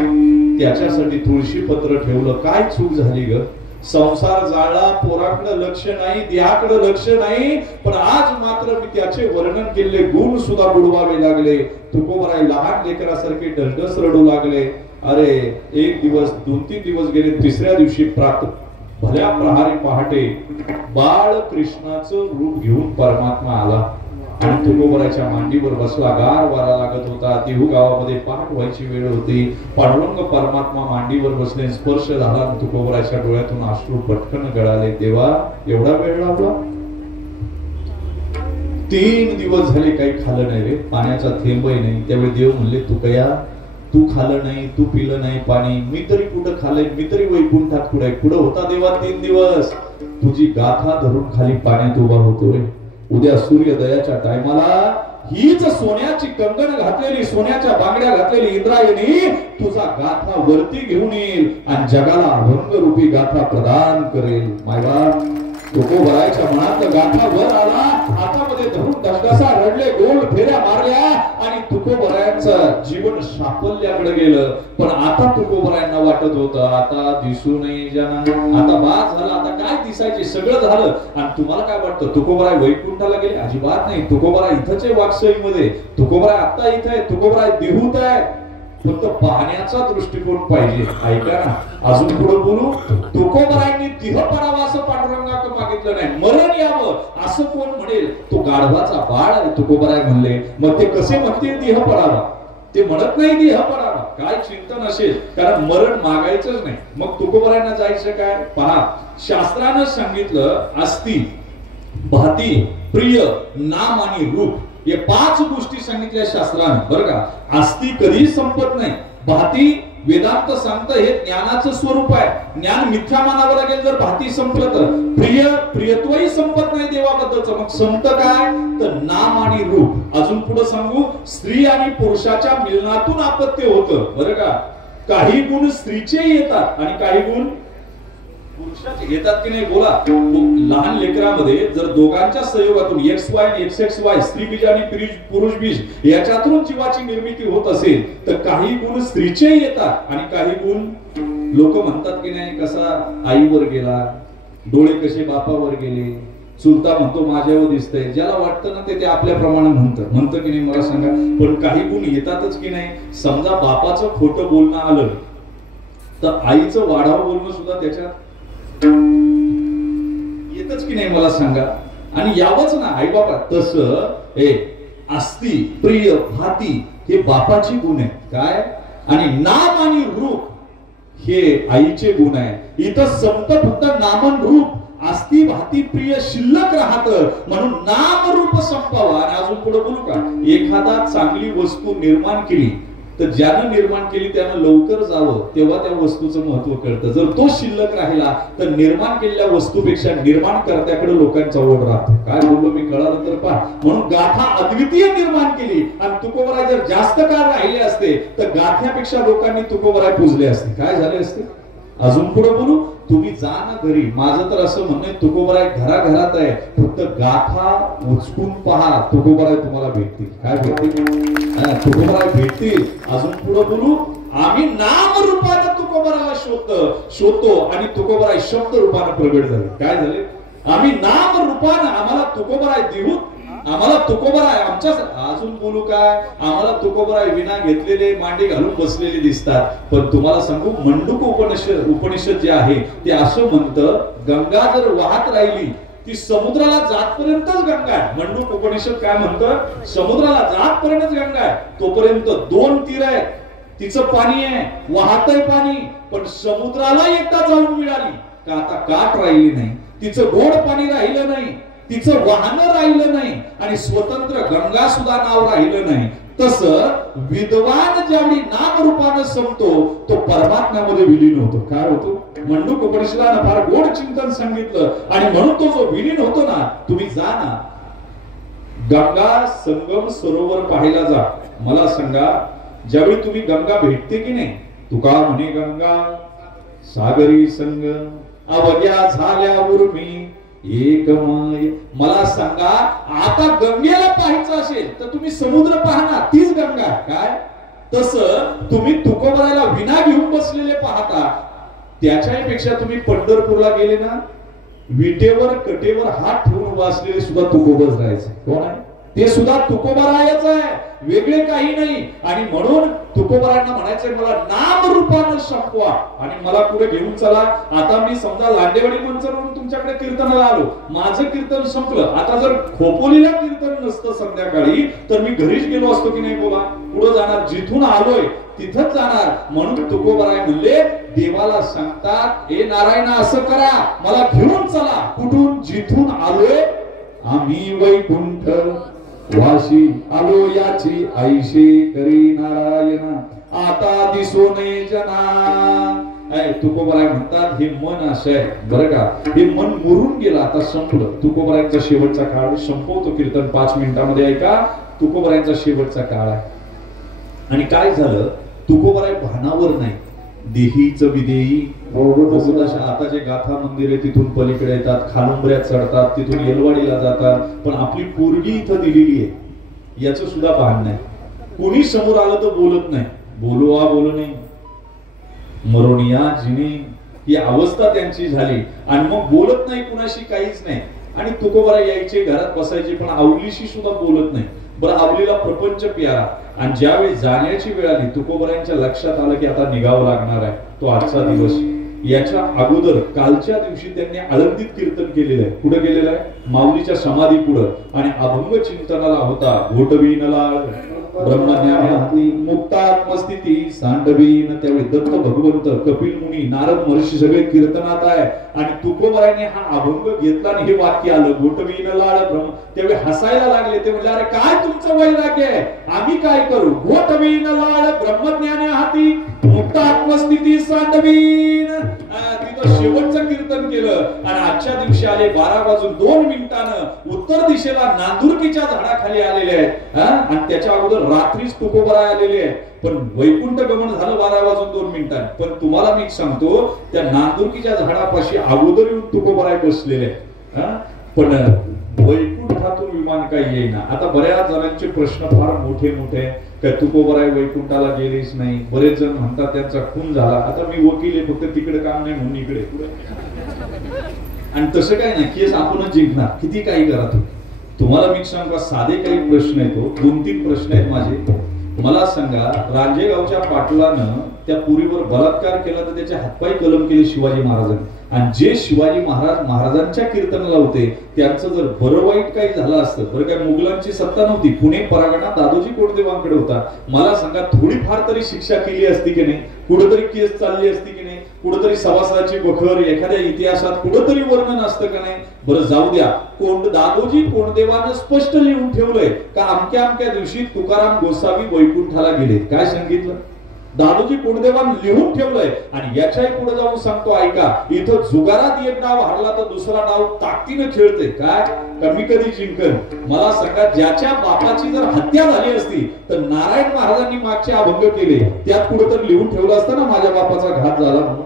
त्याच्यासाठी तुळशी पत्र ठेवलं. काय चूक झाली ग? संसार जाळला, पोराकडे लक्ष नाही, देहाकडे लक्ष नाही, पण आज मात्र मी त्याचे वर्णन केले गुण सुद्धा बुडवावे लागले. तुकोबराय लहान लेकरासारखे डसडस रडू लागले. अरे एक दिवस 2-3 दिवस गेले. तिसऱ्या दिवशी भल्या प्रहारी पहाटे बाळ कृष्णाचं रूप घेऊन परमात्मा आला आणि तुकोबराच्या मांडीवर बसला. गार वारा लागत होता. देहू गावामध्ये पहाट व्हायची वेळ होती. पांडुरंग परमात्मा मांडीवर बसले. स्पर्श झाला. तुकोबराच्या डोळ्यातून अश्रू पटकन गळाले. देवा एवढा वेळ लागला? 3 दिवस झाले काही खाल्लं नाही रे, पाण्याचा थेंबही नाही. त्यावेळी देव म्हणले, तू खाल्लं नाही, तू पिलं नाही पाणी, मी तरी कुठं खाल्लंय, मी तरी वैकुंठात कुठं होता देवा 3 दिवस. तुझी गाथा धरून खाली पाण्यात उभा होतोय. उद्या सूर्योदयाच्या टायमाला हीच सोन्याची कंगण घातलेली, सोन्याच्या बांगड्या घातलेली इंद्रायणी तुझा गाथा वरती घेऊन येईल आणि जगाला अभंगरूपी गाथा प्रदान करेल. मायबाप तुकोबरायच्या मनात गाथा वर आला. हातामध्ये धरून दसदसा रडले, गोल फेऱ्या मारल्या आणि तुकोबरायांचं जीवन साफल्याकडे गेलं. पण आता तुकोबरायांना वाटत होतं आता दिसू नये जना, आता बात झाला, आता काय दिसायचे सगळं झालं. आणि तुम्हाला काय वाटतं तुकोबराय वैकुंठाला गेले? अजिबात नाही. तुकोबराय इथंच आहे वाकसईमध्ये. तुकोबराय आता इथं आहे. तुकोबराय देहूत आहे. फक्त पाहण्याचा दृष्टिकोन पाहिजे. ऐका ना, अजून पुढे बोलू. तुकोबरायांनी देह पडावा असं पांडुरंगाकडे मागितलं नाही, मरण यावं असं कोण म्हणेल? तो गाढवाचा बाळ आहे तुकोबराय म्हणले. मग ते कसे म्हणतील देह पडावा? ते म्हणत नाही देह पडावा. काय चिंतन असेल, कारण मरण मागायचंच नाही. मग तुकोबरायांना जायचं काय? पहा, शास्त्रानं सांगितलं अस्ति, भाती, प्रिय, नाम आणि रूप या 5 गोष्टी सांगितल्या शास्त्रानं, बरं का. अस्ति कधी संपत नाही. भाती वेदांत सांगतं हे ज्ञानाचं स्वरूप आहे. ज्ञान मिथ्या मानावं लागेल जर भाती संपलं तर. प्रियत्वही संपत नाही देवाबद्दलचं. मग संपत काय? तर नाम आणि रूप. अजून पुढे सांगू, स्त्री आणि पुरुषाच्या मिलनातून आपत्य होतं, बरं का. काही गुण स्त्रीचे येतात आणि काही गुण पुरुषाचे येतात की नाही बोला. लहान लेकरामध्ये जर दोघांच्या संयोगातून XY आणि XXY स्त्री बीज आणि पुरुष बीज याच्यातून जीवाची निर्मिती होत असेल तर काही गुण स्त्रीचे येतात आणि काही गुण लोक म्हणतात की नाही, कसा आईवर गेला, डोळे कसे बापावर गेले, चुलता म्हणतो माझ्यावर दिसतंय. ज्याला वाटतं ना ते आपल्याप्रमाणे म्हणतं की नाही मला सांगा. पण काही गुण येतातच की नाही. समजा बापाचं खोटं बोलणं आलं तर आईचं वाढावं बोलणं सुद्धा त्याच्यात येतच की नाही मला सांगा. आणि यावंच ना आई बाबा. तसं हे अस्ति, प्रिय, भाती हे बापाची गुण आहेत काय, आणि नाम आणि रूप हे आईचे गुण आहे. इथं संत फक्त नामन रूप, अस्ति, भाती, प्रिय शिल्लक राहत, म्हणून नाम रूप संपावा. आणि अजून पुढे बोलू का. एखादा चांगली वस्तू निर्माण केली तर ज्यानं निर्माण केली त्यानं लवकर जावं, तेव्हा त्या वस्तूचं महत्व कळतं. जर तो शिल्लक राहिला तर निर्माण केलेल्या वस्तूपेक्षा निर्माण करत्याकडे लोकांचा ओढ राहतो. काय बोललो मी कळालं तर पहा. म्हणून गाथा अद्वितीय निर्माण केली आणि तुकोबराय जर जास्त काळ राहिले असते तर गाथ्यापेक्षा लोकांनी तुकोबराय पूजले असते. काय झाले असते? अजून पुढे बोलू. तुम्ही जा ना घरी. माझं तर असं म्हणणं तुकोबराय घराघरात आहे. फक्त गाथा उचकून पहा, तुकोबराय तुम्हाला भेटतील. काय भेटतील? तुकोबराय भेटतील. अजून पुढे बोलू. आम्ही नाम रूपाने तुकोबराला शोधतो आणि तुकोबराय शब्द रूपाने प्रगट झाले. काय झाले? आम्ही नाम रूपाने, आम्हाला तुकोबराय देऊ, आम्हाला तुकोबराय आमच्या. अजून बोलू काय. आम्हाला तुकोबराय विना घेतलेले मांडी घालून बसलेले दिसतात. पण तुम्हाला सांगू, मंडूक उपनिषद जे आहे ते असं म्हणतं, गंगा जर वाहत राहिली ती समुद्राला जातपर्यंतच गंगा आहे. मंडूक उपनिषद काय म्हणतं? समुद्राला जातपर्यंतच गंगा आहे. तोपर्यंत 2 तीर आहेत, तिचं पाणी आहे, वाहतय पाणी. पण समुद्राला एकदा जाऊन मिळाली का आता काठ राहिली नाही, तिचं गोड पाणी राहिलं नाही, तिचं वाहन राहिलं नाही आणि स्वतंत्र गंगा सुद्धा नाव राहिलं नाही. तसं विद्वान ज्यावेळी नामरूपानं संपतो तो परमात्म्यामध्ये विलीन होतो. काय होतो? मंडूक उपनिषदानं फार गोड चिंतन सांगितलं आणि म्हणून तो जो विलीन होतो ना, तुम्ही जा ना गंगा संगम सरोवर पाहायला जा. मला सांगा, ज्यावेळी तुम्ही गंगा भेटते की नाही, तुका म्हणे गंगा सागरी संग अवघ्या झाल्या उर्मी एकमाय. मला सांगा, आता गंगेला पाहायचं असेल तर तुम्ही समुद्र पहा ना, तीच गंगा. काय तसं तुम्ही तुकोबरायला विना घेऊन बसलेले पाहता, त्याच्यापेक्षा तुम्ही पंढरपूरला गेले ना, विटेवर कटेवर हात ठेवून उभा असलेले सुद्धा तुकोबच राहायचे. कोण आहे ते? सुद्धा तुकोबरायच आहे, वेगळे काही नाही. आणि म्हणून तुकोबरायांना म्हणायचंय, मला नाम रूपानं संपवा आणि मला पुढे घेऊन चला. आता मी समजा लांडेवाडी मंचरवरून तुमच्याकडे कीर्तनाला आलो, माझं कीर्तन संपलं. आता जर खोपोलीला कीर्तन नसतं संध्याकाळी तर मी घरीच गेलो असतो की नाही? बोला, पुढे जाणार, जिथून आलोय तिथंच जाणार. म्हणून तुकोबराय म्हणले, देवाला सांगतात, ए नारायण असं करा, मला घेऊन चला. कुठून? जिथून आलोय आम्ही वैकुंठ वाशी आलो, याची ऐशी करी नारायण आता दिसो नये जना. तुकोबराय म्हणतात, हे मन असं आहे बरं का, हे मन मुरून गेलं, आता संपलं. तुकोबरायांचा शेवटचा काळ संपवतो कीर्तन 5 मिनिटांमध्ये. ऐका, तुकोबरायांचा शेवटचा काळ आहे. आणि काय झालं, तुकोबराय भानावर नाही, देहीच विदेही. आता जे गाथा मंदिर आहे तिथून पलीकडे येतात, खानुंबऱ्यात चढतात, तिथून येलवाडीला जातात, पण आपली पोरगी इथं दिलेली आहे याचं सुद्धा भान नाही. कोणी समोर आलं तर बोलत नाही, बोलवा बोलू नाही, मरोनिया जिने, ही अवस्था त्यांची झाली. आणि मग बोलत नाही कुणाशी, काहीच नाही. आणि तुकोबराय यायचे, घरात बसायचे, पण आवलीशी सुद्धा बोलत नाही. बरं, आवलीला प्रपंच प्यारा. आणि ज्यावेळी जाण्याची वेळ आली, तुकोबरायांच्या लक्षात आलं की आता निघावं लागणार आहे, तो आजचा दिवस. याच्या अगोदर कालच्या दिवशी त्यांनी आळंदीत कीर्तन केलेलं आहे. कुठे केलेलं आहे? माऊलीच्या समाधी पुढं. आणि अभंग चिंतनाला होता, घोटवीनला ब्रह्मज्ञानी हाती मुक्तात्मस्थिती सांडवीन. त्यावेळी दत्त भगवंत, कपिल मुनी, नारद महर्षी सगळे कीर्तनात आहे. आणि तुकोबरायाने हा अभंग घेतला आणि हे वाक्य आलं, घोटवीनला ब्रह्म. त्यावेळी हसायला लागले. ते म्हणले, अरे काय तुमचं वैराग्य आहे, आम्ही काय करू? घोटवीनला ब्रह्मज्ञानी हाती मुक्तात्मस्थिती सांडवीन. तिथं शेवटचं कीर्तन केलं आणि आजच्या दिवशी आले 12:02 उत्तर दिशेला नांदुरकीच्या झाडाखाली आलेले आहेत. आणि त्याच्या अगोदर रात्रीच तुकोबराय आलेले आहेत. पण वैकुंठ गमन झालं 12:02. पण तुम्हाला मी सांगतो, त्या नांदुरकीच्या झाडापाशी अगोदर येऊन तुकोबराय बसलेले आहेत. पण वैकुंठातून विमान काही येईना. आता बऱ्याच जणांचे प्रश्न फार मोठे मोठे, काय तुकोबराय वैकुंठाला गेलेच नाही. बरेच जण म्हणतात त्यांचा खून झाला. आता मी वकील आहे, फक्त तिकडे काम नाही म्हणून इकडे. आणि तसं काय नाही, केस आपणच जिंकणार, किती काही करा. तुम्हाला मी सांगू, साधे काही प्रश्न येतो, 2-3 प्रश्न आहेत माझे. मला सांगा, रांजेगावच्या पाटलानं त्या पुरीवर बलात्कार केला तर त्याचे हातपाय कलम केले शिवाजी महाराजांनी. आणि जे शिवाजी महाराजांच्या कीर्तनाला होते त्यांचं जर बरं वाईट काही झालं असतं, बरं काय मुघलांची सत्ता नव्हती, पुणे परगणा दादोजी कोंडदेवांकडे होता. मला सांगा, थोडीफार तरी शिक्षा केली असती की नाही? कुठेतरी केस चालली असती की नाही? कुठेतरी सभासदाची बखर एखाद्या इतिहासात कुठेतरी वर्णन असतं का नाही? बरं जाऊ द्या, दादोजी कोंडदेवानं स्पष्ट लिहून ठेवलंय का अमक्या अमक्या दिवशी तुकाराम गोसावी वैकुंठाला गेले. काय सांगितलं? दादोजी कोंडदेवान लिहून ठेवलंय. आणि याच्याही पुढे जाऊन सांगतो, ऐका, इथं जुगारात एक डाव हरला तर दुसरा डाव ताकदीनं खेळते. काय कमी कधी जिंकन? मला सांगा, ज्याच्या बापाची जर हत्या झाली असती तर नारायण महाराजांनी मागचे अभंग केले, त्यात कुठे तर लिहून ठेवलं असतं ना माझ्या बापाचा घात झाला म्हणून.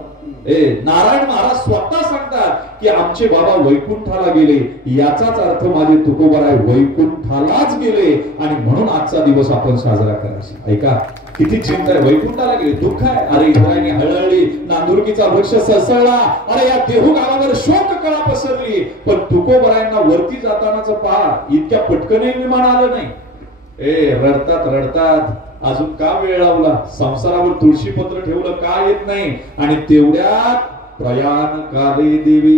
नारायण महाराज स्वतः सांगतात की आमचे बाबा वैकुंठाला गेले. याचाच अर्थ माझे तुकोबराय वैकुंठालाच गेले आणि म्हणून आजचा दिवस आपण साजरा करायचा. ऐका, किती चिंता आहे. वैकुंठाला गेले, दुःख आहे. अरे इंद्रायणी हळहळली, नांदुरकीचा वृक्ष सळसळला, अरे या देहू गावावर शोक कळा पसरली. पण तुकोबरायांना वरती जातानाच पहा, इतक्या पटकनही विमान आलं नाही. रडतात रडतात, अजून का वेळ लावला? संसारावर तुळशी पत्र ठेवलं का येत नाही? आणि तेवढ्यात प्रयाण काले देवी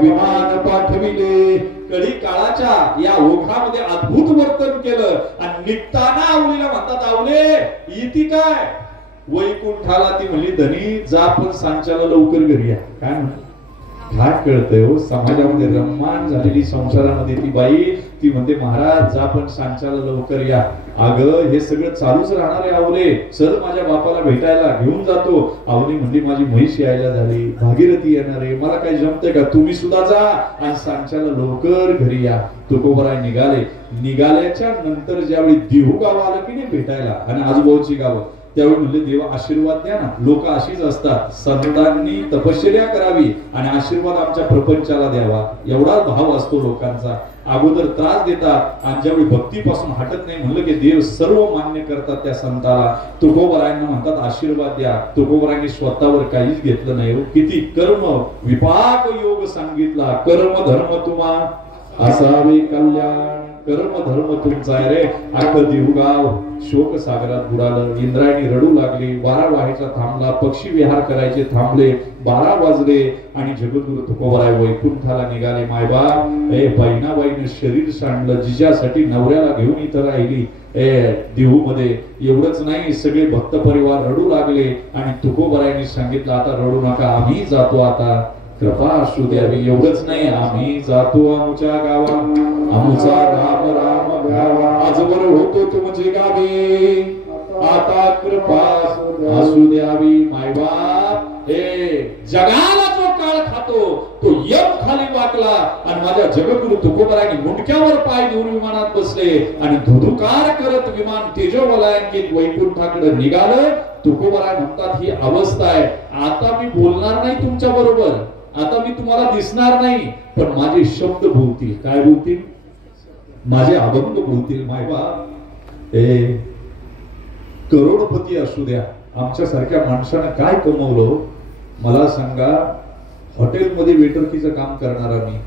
विमान पाठविले. कधी काळाच्या या ओघामध्ये अद्भुत वर्तन केलं. आणि निघताना आवलीला म्हणतात, आवले इति काय? वैकुंठाला. ती म्हणली, धनी जा पण सांच्याला लवकर घरी या. काय म्हणत? काय कळतंय हो, समाजामध्ये रममाण झालेली संसारामध्ये ती बाई ती म्हणते महाराज जा पण सांच्याला लवकर या. अगं हे सगळं चालूच राहणार आहे आवले, चल माझ्या बापाला भेटायला घेऊन जातो. आवली म्हणली माझी म्हैस यायला झाली, भागीरथी येणार आहे, मला काही जमतंय का, तुम्ही सुद्धा जा आणि सांच्याला लवकर घरी या. तुकोबराय निघाले. निघाल्याच्या नंतर ज्यावेळी देहू गाव आलं की नाही भेटायला आणि आजूबाजूची गावं, त्यावेळी म्हणले देवा आशीर्वाद द्या ना. लोक अशीच असतात, संतांनी तपश्चर्या करावी आणि आशीर्वाद आमच्या प्रपंचाला द्यावा, एवढा भाव असतो लोकांचा. अगोदर त्रास देतात आणि ज्यावेळी भक्तीपासून हटत नाही म्हणलं की देव सर्व मान्य करतात त्या संताला. तुकोबरायांना म्हणतात आशीर्वाद द्या. तुकोबरायांनी स्वतःवर काहीच घेतलं नाही. किती कर्म विपाक योग सांगितला, कर्म धर्म तुम्हा असावे कल्याण. कर्म धर्म तुमचा आहे रे. अख्खं देहूगाव शोक सागरात बुडालं. इंद्रायणी रडू लागली, वारा व्हायचा थांबला, पक्षी विहार करायचे थांबले, 12 वाजले आणि जगद्गुरु तुकोबराय वैकुंठाला निघाले. मायबाप बहिणाबाईनं शरीर सांडलं, जिजासाठी नवऱ्याला घेऊन इथं राहिली देहू मध्ये. एवढंच नाही, सगळे भक्त परिवार रडू लागले आणि तुकोबरायांनी सांगितलं आता रडू नका, आम्ही जातो, आता कृपा असू द्यावी. एवढंच नाही, आम्ही जातो आमच्या गावा, आमचा राम राम घ्यावा. आजवर होतो तुमचे गावी, आता कृपा असू द्यावी. मायबाप जगाला जो काळ खातो तो यम खाली वाकला आणि माझ्या जगद्गुरु तुकोबरायांनी मुंडक्यावर पाय देऊन विमानात बसले आणि धुधुकार करत विमान तेजोवलयांकित वैकुंठाकडे निघालं. तुकोबराय म्हणतात ही अवस्था आहे, आता मी बोलणार नाही तुमच्या बरोबर, आता मी तुम्हाला दिसणार नाही, पण माझे शब्द बोलतील. काय बोलतील? माझे अभंग बोलतील. मायबाप करोडपती असू द्या, आमच्या सारख्या माणसानं काय कमवलं मला सांगा. हॉटेलमध्ये वेटरकीचं काम करणारा मी,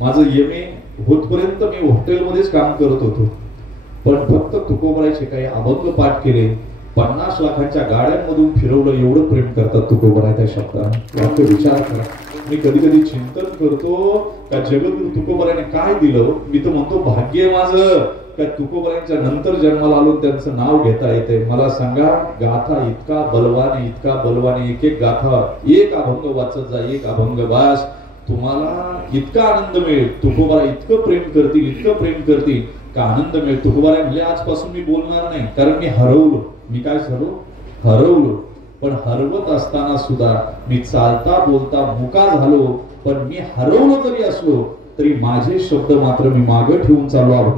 माझं MA होतपर्यंत मी हॉटेलमध्येच काम करत होतो, पण फक्त तुकोबरायचे काही अभंग पाठ केले, 50 लाखांच्या गाड्यांमधून फिरवलं. एवढं प्रेम करतात तुकोबराय त्या शब्दात. विचार करा. मी कधी कधी चिंतन करतो का जगद्गुरु तुकोबरायाने काय दिलं. मी तर म्हणतो भाग्य माझं का तुकोबरायांच्या नंतर जन्माला आलो त्यांचं नाव घेता येते. मला सांगा गाथा इतका बलवाने एक एक गाथा, एक अभंग वाचत जा, एक अभंग वाच, तुम्हाला इतका आनंद मिळेल. तुकोबराय इतकं प्रेम करतील का आनंद मिळेल. तुकोबराय म्हणजे आजपासून मी बोलणार नाही, कारण मी हरवलो. मी काय हरवलो. पण हरवत असताना सुद्धा मी चालता बोलता मुका झालो, पण मी हरवलो जरी असलो तरी माझे शब्द मात्र मी मागे ठेवून चाललो आहोत.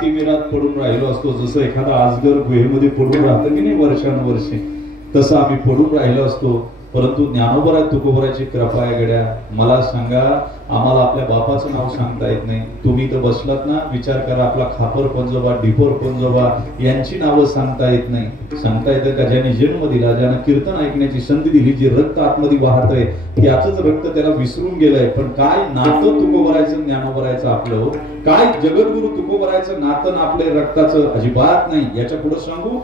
तिमिरात पडून राहिलो असतो, जसं एखादा आजगर गुहेमध्ये पडून राहतं की नाही वर्षानुवर्षे, तसं आम्ही पडून राहिलो असतो. परंतु ज्ञानोबराय तुकोबरायची कृपा आहे गड्या. मला सांगा, आम्हाला आपल्या बापाचं नाव सांगता येत नाही. तुम्ही तर बसलात ना, विचार करा, आपला खापर पंजोबा, डिपोर पंजोबा यांची नावं सांगता येत नाही. सांगता येतं का? ज्याने जन्म दिला, ज्यानं कीर्तन ऐकण्याची संधी दिली, जे रक्त आतमध्ये वाहतंय त्याचंच रक्त त्याला विसरून गेलंय. पण काय नातं तुकोबरायचं ज्ञानोबरायचं आपलं, काय जगद्गुरु तुकोबरायचं नातं आपल्या रक्ताचं अजिबात नाही. याच्या पुढे सांगू,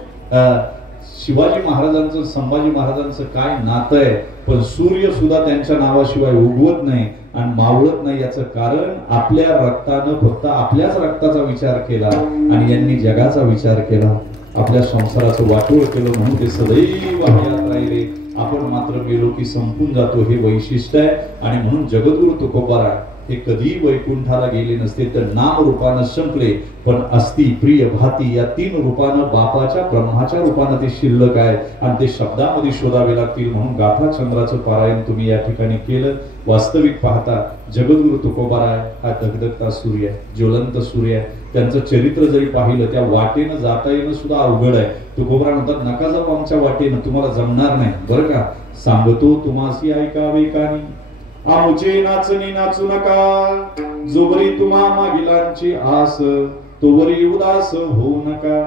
शिवाजी महाराजांचं संभाजी महाराजांचं काय नातं आहे. पण सूर्य सुद्धा त्यांच्या नावाशिवाय उगवत नाही आणि मावळत नाही. याचं कारण आपल्या रक्तानं फक्त आपल्याच रक्ताचा विचार केला आणि यांनी जगाचा विचार केला, आपल्या संसाराचं वाटोळ केलं. म्हणून ते सदैव हयात राहिले. आपण मात्र गेलो की संपून जातो, हे वैशिष्ट्य आहे. आणि म्हणून जगद्गुरु तुकोबाराय हे कधी वैकुंठाला गेले नसते तर नाम रूपानं संपले, पण अस्ति प्रिय भाती या 3 रूपानं, बापाच्या ब्रह्माच्या रूपानं ते शिल्लक आहे आणि ते शब्दामध्ये शोधावे लागतील. म्हणून गाथा चंद्राचं पारायण तुम्ही या ठिकाणी केलं. वास्तविक पाहता जगद्गुरु तुकोबाराय हा धगधगता सूर्य आहे, ज्वलंत सूर्य आहे. त्यांचं चरित्र जरी पाहिलं, त्या वाटेनं जाता येणं सुद्धा अवघड आहे. तुकोबाराय म्हणतात, नका जाऊ आमच्या वाटेनं, तुम्हाला जमणार नाही बरं का. सांगतो तुम्हासी ऐकावे कानी, आमुचे नाचणी नाचू नका, जोवरी तुम्हा मागिलांची आस, तोवरी उदास होऊ नका.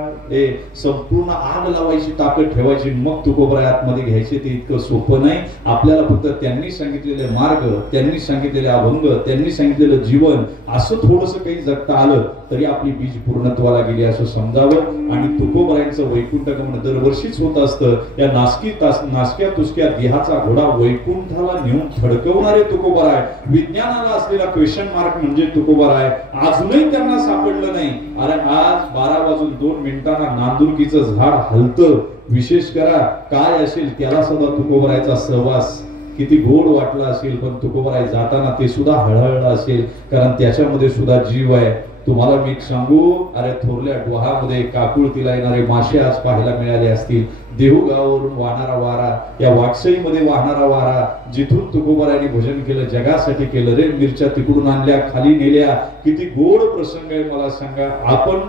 संपूर्ण आग लावायची ताकद ठेवायची, मग तुकोबाराय आतमध्ये घ्यायचे. ते इतकं सोपं नाही. आपल्याला फक्त त्यांनी सांगितलेले मार्ग, त्यांनी सांगितलेले अभंग, त्यांनी सांगितलेलं जीवन असं थोडंसं काही जगता आलं तरी आपली बीज पूर्णत्वाला गेली असं समजावं. आणि तुकोबारायांचं वैकुंठ गमन दरवर्षीच होत असतं. या नासक्या तुसक्या देहाचा घोडा वैकुंठाला नेऊन थडकवणारे तुकोबाराय, विज्ञानाला असलेला क्वेश्चन मार्क म्हणजे तुकोबाराय, अजूनही त्यांना सापडलं नाही. अरे आज 12:02 नांदुरकीचं झाड हलतं. विशेष करा काय असेल त्याला सुद्धा तुकोबारायचा सहवास किती गोड वाटला असेल, पण तुकोबाराय जाताना ते सुद्धा हळहळलं असेल, कारण त्याच्यामध्ये सुद्धा जीव आहे. तुम्हाला मी सांगू, अरे थोरल्या डोहामध्ये काकुळतीला येणारे मासे आज पाहायला मिळाले असतील. देहूगावावरून वाहणारा वारा, या वाटसईमध्ये वाहणारा वारा, जिथून तुकोबारायांनी भजन केलं, जगासाठी केलं रे. मिरच्या तिकडून आणल्या, खाली नेल्या, किती गोड प्रसंग आहे. मला सांगा, आपण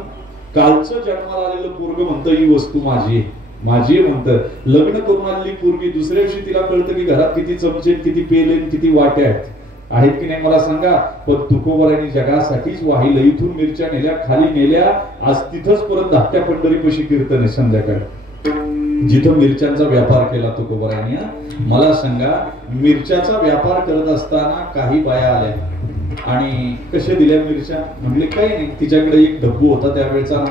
कालचं जन्माला आलेलं पोरग म्हणतं ही वस्तू माझी माझी म्हणतं. लग्न करून आणली पोरगी, दुसऱ्या दिवशी तिला कळतं की घरात किती चमचे, किती पेले, किती वाट्या आहेत की नाही मला सांगा. पण तुकोबारायांनी जगासाठीच वाहिलं. इथून मिरच्या नेल्या, खाली नेल्या, आज तिथंच परत धाकट्या पंढरीपाशी कीर्तन आहे संध्याकाळी, जिथं मिरच्यांचा व्यापार केला तुकोबारायांनी. मला सांगा, मिरच्याचा व्यापार करत असताना काही बाया आल्या आणि कशा दिल्या मिरच्या, म्हणले काही नाही. तिच्याकडे एक डब्बू होता, त्यावेळेचा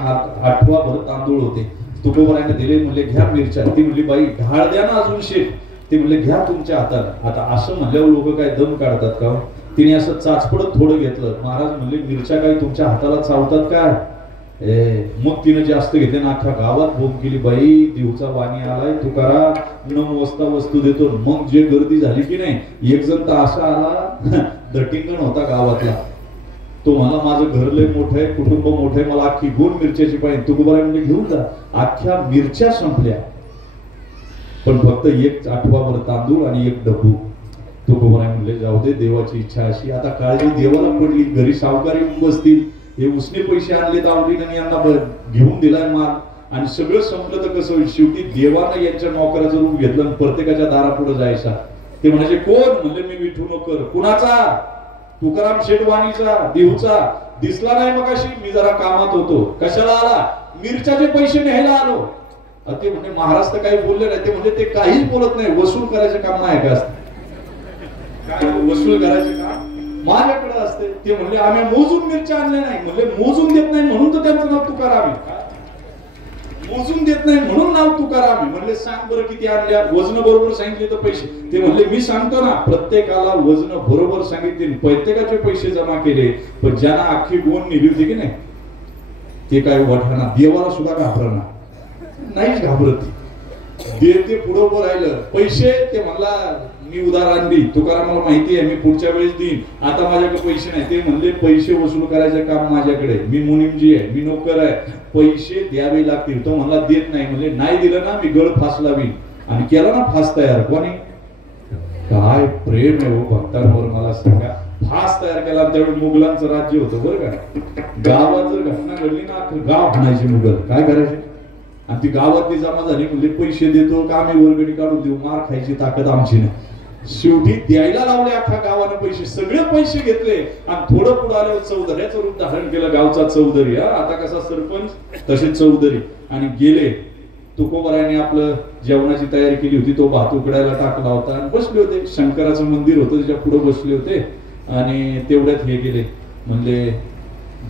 8वा भर तांदूळ होते. तुकोबारायांनी दिले, म्हणले घ्या मिरच्या. ती म्हणली बाई ढाळ द्या ना अजून शेत. ते म्हणले घ्या तुमच्या हातात. आता असं म्हणल्यावर लोक काय दम काढतात का? तिने असं चाचपडत थोडं घेतलं. महाराज म्हणले मिरच्या काय तुमच्या हाताला चावतात काय? मग तिने जास्त घेतले ना, अख्ख्या गावात बोंब केली, बाई देवचा वाणी आलाय, तुकाराम 9 वाजता वस्तू देतो. मग जे गर्दी झाली की नाही, एक जण तर असा आला दटिंगण होता गावातला, तो म्हणला माझं घर लय मोठं आहे, कुटुंब मोठं आहे, मला अख्खी 2 मिरच्याची पाहिजे. तुकोबाराय म्हणजे घेऊन जा. अख्ख्या मिरच्या संपल्या, पण फक्त एक 8वा तांदूळ आणि एक डब्बू. तुकोबाराय म्हणले जाऊ दे, देवाची इच्छा अशी. आता काळजी देवाला पडली, घरी सावकारी बसतील, हे उसने पैसे आणले तर आणि यांना घेऊन दिलाय माल, आणि सगळं संपलं तर कसं होईल? शेवटी देवानं यांच्या नोकराचं रूप घेतलं, प्रत्येकाच्या दारापुढे जायचा. ते म्हणायचे कोण? म्हणले मी विठू नोकर. कुणाचा? तुकाराम शेटवाणीचा, देहूचा. दिसला नाही मगाशी, मी जरा कामात होतो. कशाला आला? मिरच्याचे पैसे न्यायला आलो. ते म्हणजे महाराज तर काही बोलले नाही. ते म्हणजे ते काहीच बोलत नाही. वसूल करायचं काम नाही का? काय वसूल करायचं काम माझ्याकडे असते. ते म्हणले आम्ही मोजून मिरच्या आणल्या नाही. म्हणले मोजून देत नाही म्हणून तर त्यांचं नाव तुकाराम आहे. मोजून देत नाही म्हणून नाव तुकाराम आहे. म्हणले सांग बरं किती आणल्या? वजन बरोबर सांगितले तर पैसे. ते म्हणले मी सांगतो ना, प्रत्येकाला वजन बरोबर सांगितले, प्रत्येकाचे पैसे जमा केले. पण ज्यांना अख्खी गोण नेली होती की नाही, ते काय वठाना, देवाला सुद्धा घाबरणार नाहीच, घाबरत. ते पुढे उभं राहिलं. पैसे ते म्हणला मी उधार आणली, तुकारामाला माहिती आहे मी पुढच्या वेळेस देईन, आता माझ्याकडे पैसे नाही. ते म्हणले पैसे वसूल करायचं काम माझ्याकडे, मी मुनिमजी आहे, मी नोकर आहे, पैसे द्यावे लागतील. तो म्हणला देत नाही. म्हणजे नाही दिलं ना मी गळ फास लावीन. आणि केला ना फास तयार. कोणी? काय प्रेम आहे हो भक्तांवर मला सांगा. फास तयार केला. त्यावेळी मुघलांचं राज्य होतं बरं का. गावात जर घटना घडली ना अख्खं गाव हाणायचे मुघल. काय करायचे? आणि ती गावातली जमा झाली म्हणजे पैसे देतो का आम्ही वर्गणी काढून देऊ, मार खायची ताकद आमची नाही. शेवटी द्यायला लावले अख्खा गावाने पैसे, सगळे पैसे घेतले आणि थोडं पुढे आल्यावर चौधऱ्याचं रूप धारण केलं. गावचा चौधरी, आता कसा सरपंच तसे चौधरी, आणि गेले. तुकोबारायांनी आपलं जेवणाची तयारी केली होती, तो भात उकडायला टाकला होता आणि बसले होते. शंकराचं मंदिर होतं त्याच्या पुढे बसले होते आणि तेवढ्यात हे गेले. म्हणले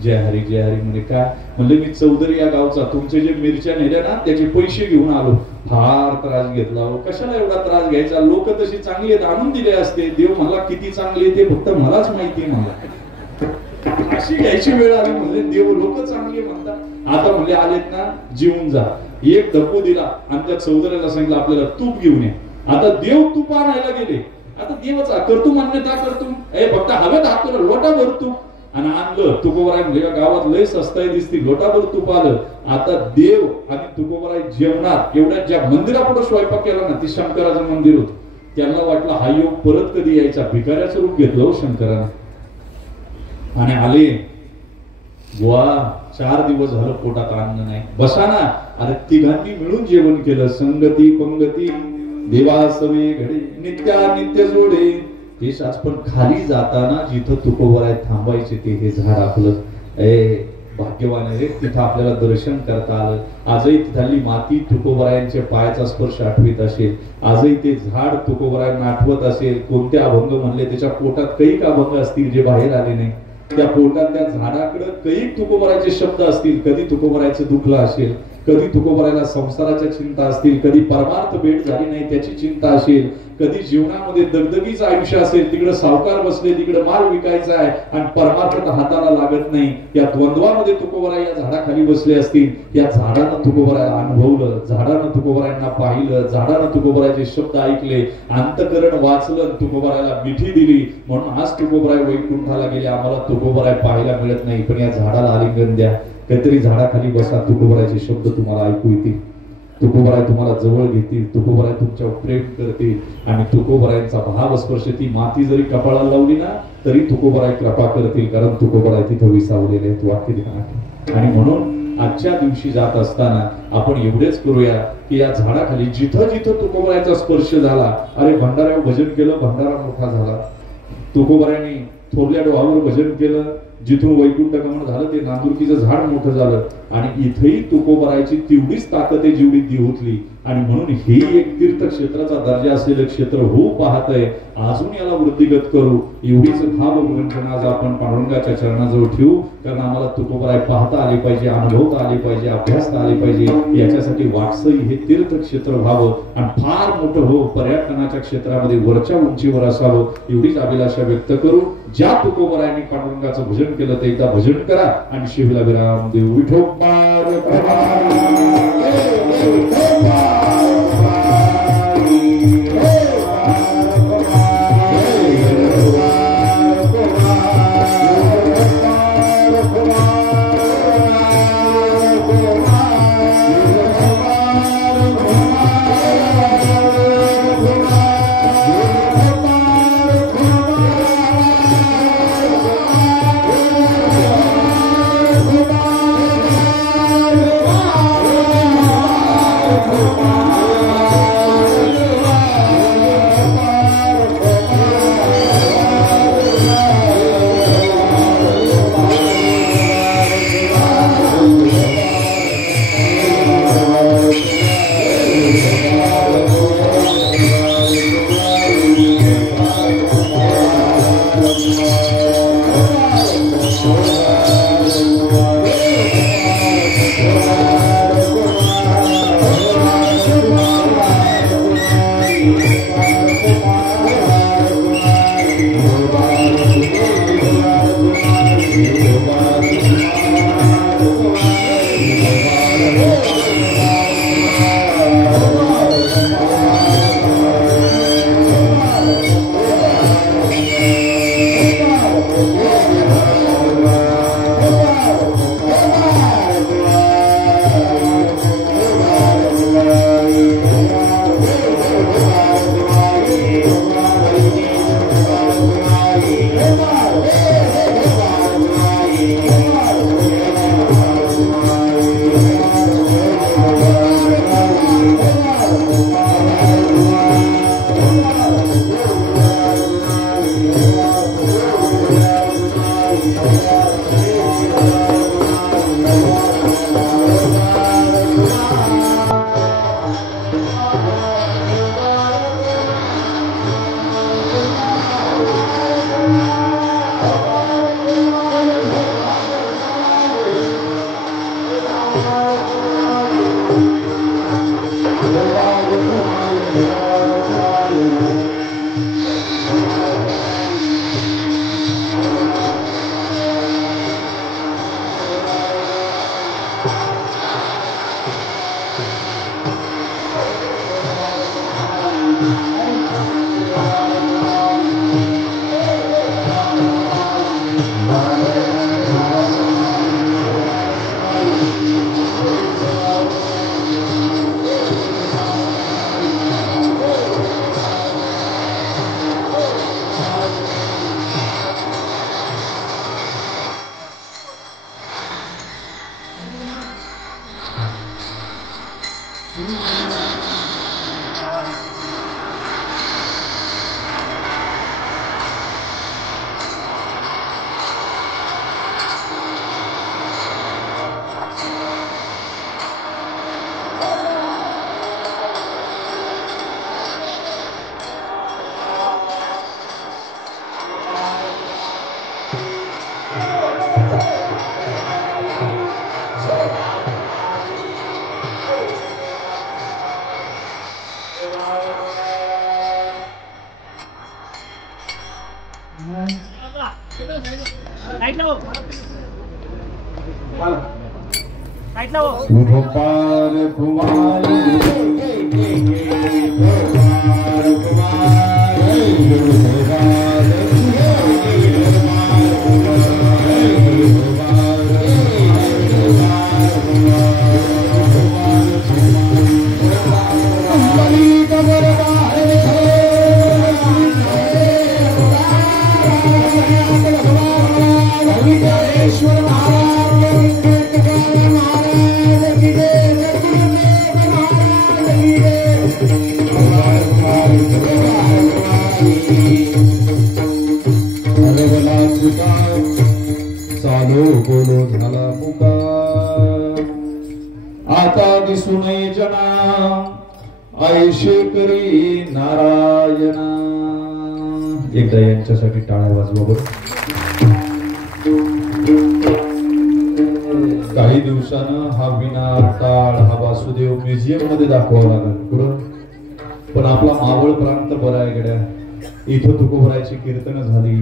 जय हरी जय हरी. म्हणजे काय? म्हणले मी चौधरी या गावचा, तुमचे जे मिरच्या नेल्या ना त्याचे पैसे घेऊन आलो. फार त्रास घेतला हो. कशाला एवढा त्रास घ्यायचा? लोक तशी चांगली आहेत, आणून दिले असते. देव मला किती चांगले ते फक्त मलाच माहिती. मला अशी घ्यायची वेळ आली. म्हणले देव लोक चांगली म्हणतात. आता म्हणले आलेत ना जेवून जा. एक धप्पू दिला आणि त्या चौधऱ्याला सांगितलं आपल्याला तूप घेऊन ये. आता देव तूप आणायला गेले. आता देवाचा करतो मान्यता करतो, फक्त हवेत हात लोटा भर तूप आणि आणलं. तुकोबाराय म्हणजे गावात लय सस्ताई दिसती, लोटाभर तूप आलं. आता देव आणि तुकोबाराय जेवणार. एवढ्या ज्या मंदिरापुढे स्वयंपाक केला ना, ते शंकराचं मंदिर होतं. त्यांना वाटलं हा योग परत कधी यायचा. भिकाऱ्याचं रूप घेतलं हो शंकराने आणि आले. बुवा 4 दिवस झालं पोटात अन्न नाही. बसा ना. अरे तिघांनी मिळून जेवण केलं. संगती पंगती देवासवे घडे नित्या नित्य जोडे. देशाच पण खाली जाताना जिथं तुकोबाराय थांबायचे ते हे झाड आपलं भाग्यवान आहे. तिथं आपल्याला दर्शन करता आलं. आजही तिथली माती तुकोबारायांच्या पायाचा स्पर्श आठवत असेल. आजही ते झाड तुकोबारायांना आठवत असेल. कोणते अभंग म्हणले त्याच्या पोटात कैक अभंग असतील जे बाहेर आले नाही. त्या पोटात त्या झाडाकडे कैक तुकोबारायचे शब्द असतील. कधी तुकोबारायचं दुखलं असेल, कधी तुकोबारायला संसाराच्या चिंता असतील, कधी परमार्थ भेट झाली नाही त्याची चिंता असेल, कधी जीवनामध्ये दगदगीचं आयुष्य असेल. तिकडे सावकार बसले, तिकडे माल विकायचा आहे आणि परमार्थ हाताला लागत नाही. या द्वंद्वामध्ये तुकोबाराय या झाडाखाली बसले असतील. या झाडानं तुकोबारायला अनुभवलं, झाडानं तुकोबारायांना पाहिलं, झाडानं तुकोबारायचे शब्द ऐकले, अंतकरण वाचलं, तुकोबारायला मिठी दिली. म्हणून आज तुकोबाराय वैकुंठाला गेले. आम्हाला तुकोबाराय पाहायला मिळत नाही, पण या झाडाला आलिंगन द्या. काहीतरी झाडाखाली बसा, तुकोबारायचे शब्द तुम्हाला ऐकू येतील. तुकोबाराय तुम्हाला जवळ घेतील. तुकोबाराय तुमच्यावर प्रेम करतील आणि तुकोबारायांचा भावस्पर्श ती माती जरी कपाळाला लावली ना तरी तुकोबाराय कृपा करतील, कारण तुकोबाराय तिथं विसावलेले आहेत. वाक्य ध्यानात. आणि म्हणून आजच्या दिवशी जात असताना आपण एवढेच करूया की या झाडाखाली जिथं जिथं तुकोबारायचा स्पर्श झाला, अरे भंडाऱ्यावर भजन केलं, भंडारा मोठा झाला. तुकोबारायांनी थोरल्या डोहावर भजन केलं, जिथून वैकुंठ गमन झालं ते नांदुरकीचं झाड मोठं झालं. आणि इथेही तुकोबारायची तेवढीच ताकद आहे जेवढी देहूतली. आणि म्हणून हे एक तीर्थक्षेत्राचा दर्जा असलेलं क्षेत्र होऊ पाहतंय. अजून याला वृद्धिगत करू एवढीच भाव वंचना आज आपण पांडुरंगाच्या चरणाजवळ ठेवू. कारण आम्हाला तुकोबाराय पाहता आले पाहिजे, अनुभवता आले पाहिजे, अभ्यासता आले पाहिजे. याच्यासाठी वाटसई हे तीर्थक्षेत्र व्हावं आणि फार मोठं हो, पर्यटनाच्या क्षेत्रामध्ये वरच्या उंचीवर असावं एवढीच अभिलाषा व्यक्त करू. ज्या तुकोबारायांनी पांडुरंगाचं भजन केलं ते एकदा भजन करा आणि शिवला विराम देऊ. विठोबा गोपाल कुमारी बोलो झाला पुकार आता दिसू नये जना ऐशे करी नारायणा. एकदा यांच्यासाठी टाळ्या वाजवा बरं. काही दिवसानं हा विना टाळ हा वासुदेव म्युझियम मध्ये दाखवावा लागेल पुढं. पण आपला मावळ प्रांत बरा आहे गड्या. इथं तुकोबरायची कीर्तन झाली,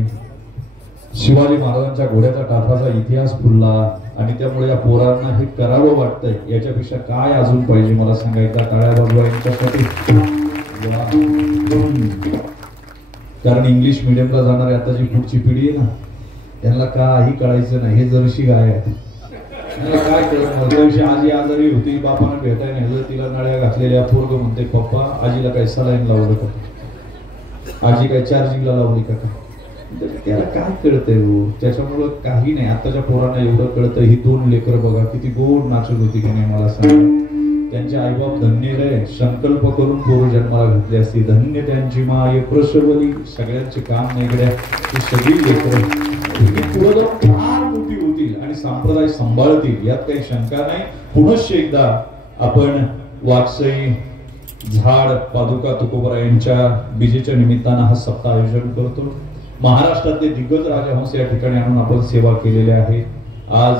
शिवाजी महाराजांच्या घोड्याचा टाफाचा इतिहास फुलला आणि त्यामुळे या पोरांना हे करावं वाटतंय. याच्यापेक्षा काय अजून पाहिजे मला सांगायचं. टाळ्या वाजवा यांच्यासाठी. कारण इंग्लिश मिडियमला जाणारी आता जी पुढची पिढी आहे ना, त्यांना काही कळायचं नाही. हे जरशी गाय आहे, काय कळत. आजी आजारी होती, बापानं भेटाय नाही, तिला नळ्या घातलेल्या. पोरग म्हणते पप्पा आजीला काही सलाईन लावलं का, आजी काय चार्जिंगला लावली का. त्याला काय कळतंय हो. त्याच्यामुळं काही नाही. आताच्या पोरांना एवढं कळतं. ही दोन लेकर बघा किती गोड नाचत होती की नाही मला सांगा. त्यांचे आईबाप धन्य रे, संकल्प करून पोरं जन्माला घातले असते. धन्य त्यांची माय प्रसवली. सगळ्यांचे काम नाही गड्या. ही सगळी लेकर पुढे जाऊन फार मोठी होतील आणि संप्रदाय सांभाळतील, यात काही शंका नाही. पुनश्च एकदा आपण वाकसई झाड पादुका तुकोबरा यांच्या बीजेच्या निमित्तानं हा सप्ताह आयोजन करतो. महाराष्ट्रातले दिग्गज राजहंस या ठिकाणी आणून आपण सेवा केलेल्या आहे. आज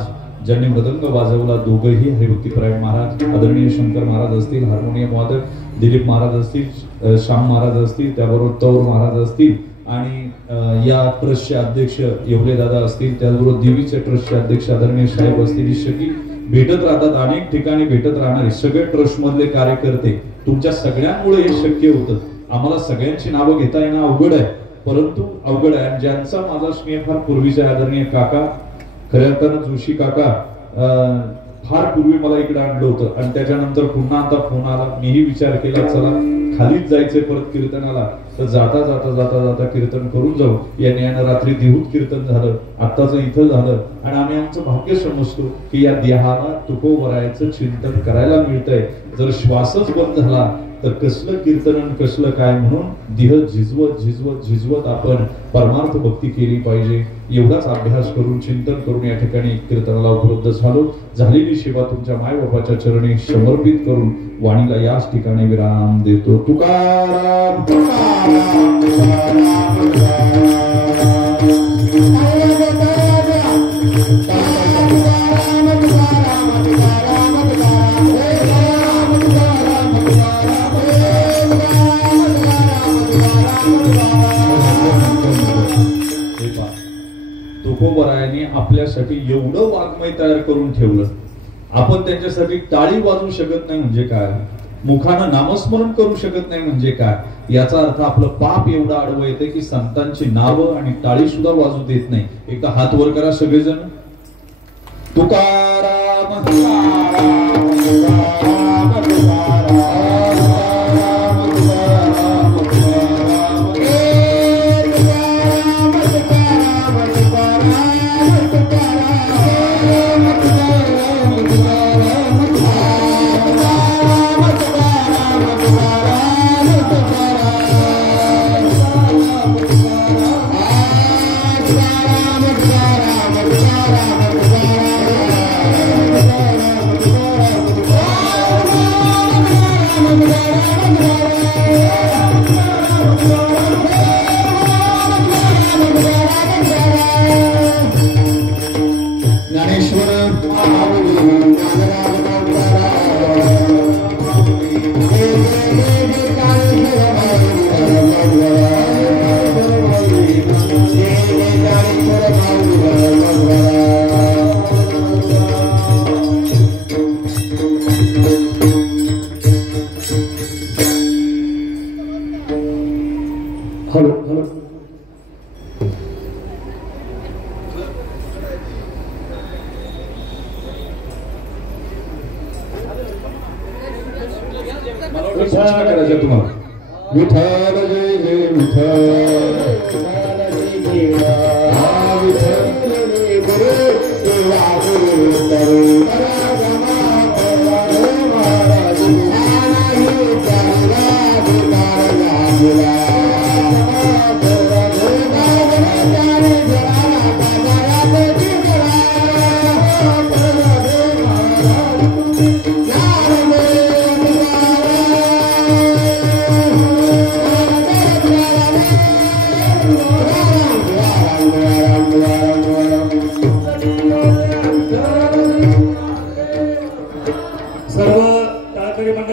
ज्यांनी मृदंग वाजवला दोघंही हरिभक्तीपरायण महाराज, आदरणीय शंकर महाराज असतील, हार्मोनियम वादक दिलीप महाराज असतील, श्याम महाराज असतील, त्याबरोबर तौर महाराज असतील आणि या ट्रस्टचे अध्यक्ष येवले दादा असतील, त्याचबरोबर देवीचे ट्रस्टचे अध्यक्ष आदरणीय साहेब असतील. शकी भेटत राहतात, अनेक ठिकाणी भेटत राहणारे सगळे ट्रस्ट मधले कार्यकर्ते. तुमच्या सगळ्यांमुळे हे शक्य होतं. आम्हाला सगळ्यांची नावं घेता येणं अवघड आहे, परंतु अवघड आहे. ज्यांचा माझा स्नेह फार पूर्वीचा आदरणीय काका, खऱ्या अर्थानं जोशी काका फार पूर्वी मला इकडे आणलं होतं आणि त्याच्यानंतर पुन्हा आता फोन आला. मीही विचार केला चला खालीच जायचंय परत कीर्तनाला, तर जाता जाता जाता जाता कीर्तन करून जाऊ. या न्यायानं रात्री देहूत कीर्तन झालं, आत्ताच इथं झालं आणि आम्ही आमचं भाग्य समजतो की या देहाला तुकोबरायचं चिंतन करायला मिळतंय. जर श्वासच बंद झाला तर कसलं कीर्तन कसलं काय. म्हणून देह झिजवत झिजवत झिजवत आपण परमार्थ भक्ती केली पाहिजे. एवढाच अभ्यास करून चिंतन करून या ठिकाणी कीर्तनाला उपलब्ध झालो. झालेली सेवा तुमच्या मायबापाच्या चरणी समर्पित करून वाणीला याच ठिकाणी विराम देतो. तुकाराम तुकाराम तुकोबरायांनी आपल्यासाठी एवढं वाङ्मय तयार करून ठेवलं. आपण त्यांच्यासाठी टाळी वाजवू शकत नाही म्हणजे काय, मुखानं नामस्मरण करू शकत नाही म्हणजे काय. याचा अर्थ आपलं पाप एवढं आडवं येते की संतांची नावं आणि टाळी सुद्धा वाजू देत नाही. एकदा हात वर करा सगळेजण. तुकाराम तुकाराम तुकाराम तुकाराम. सूचना करायच्या तुम्हाला. विठ्ठल जय जय विठ्ठल. विठ्ठल जय देवा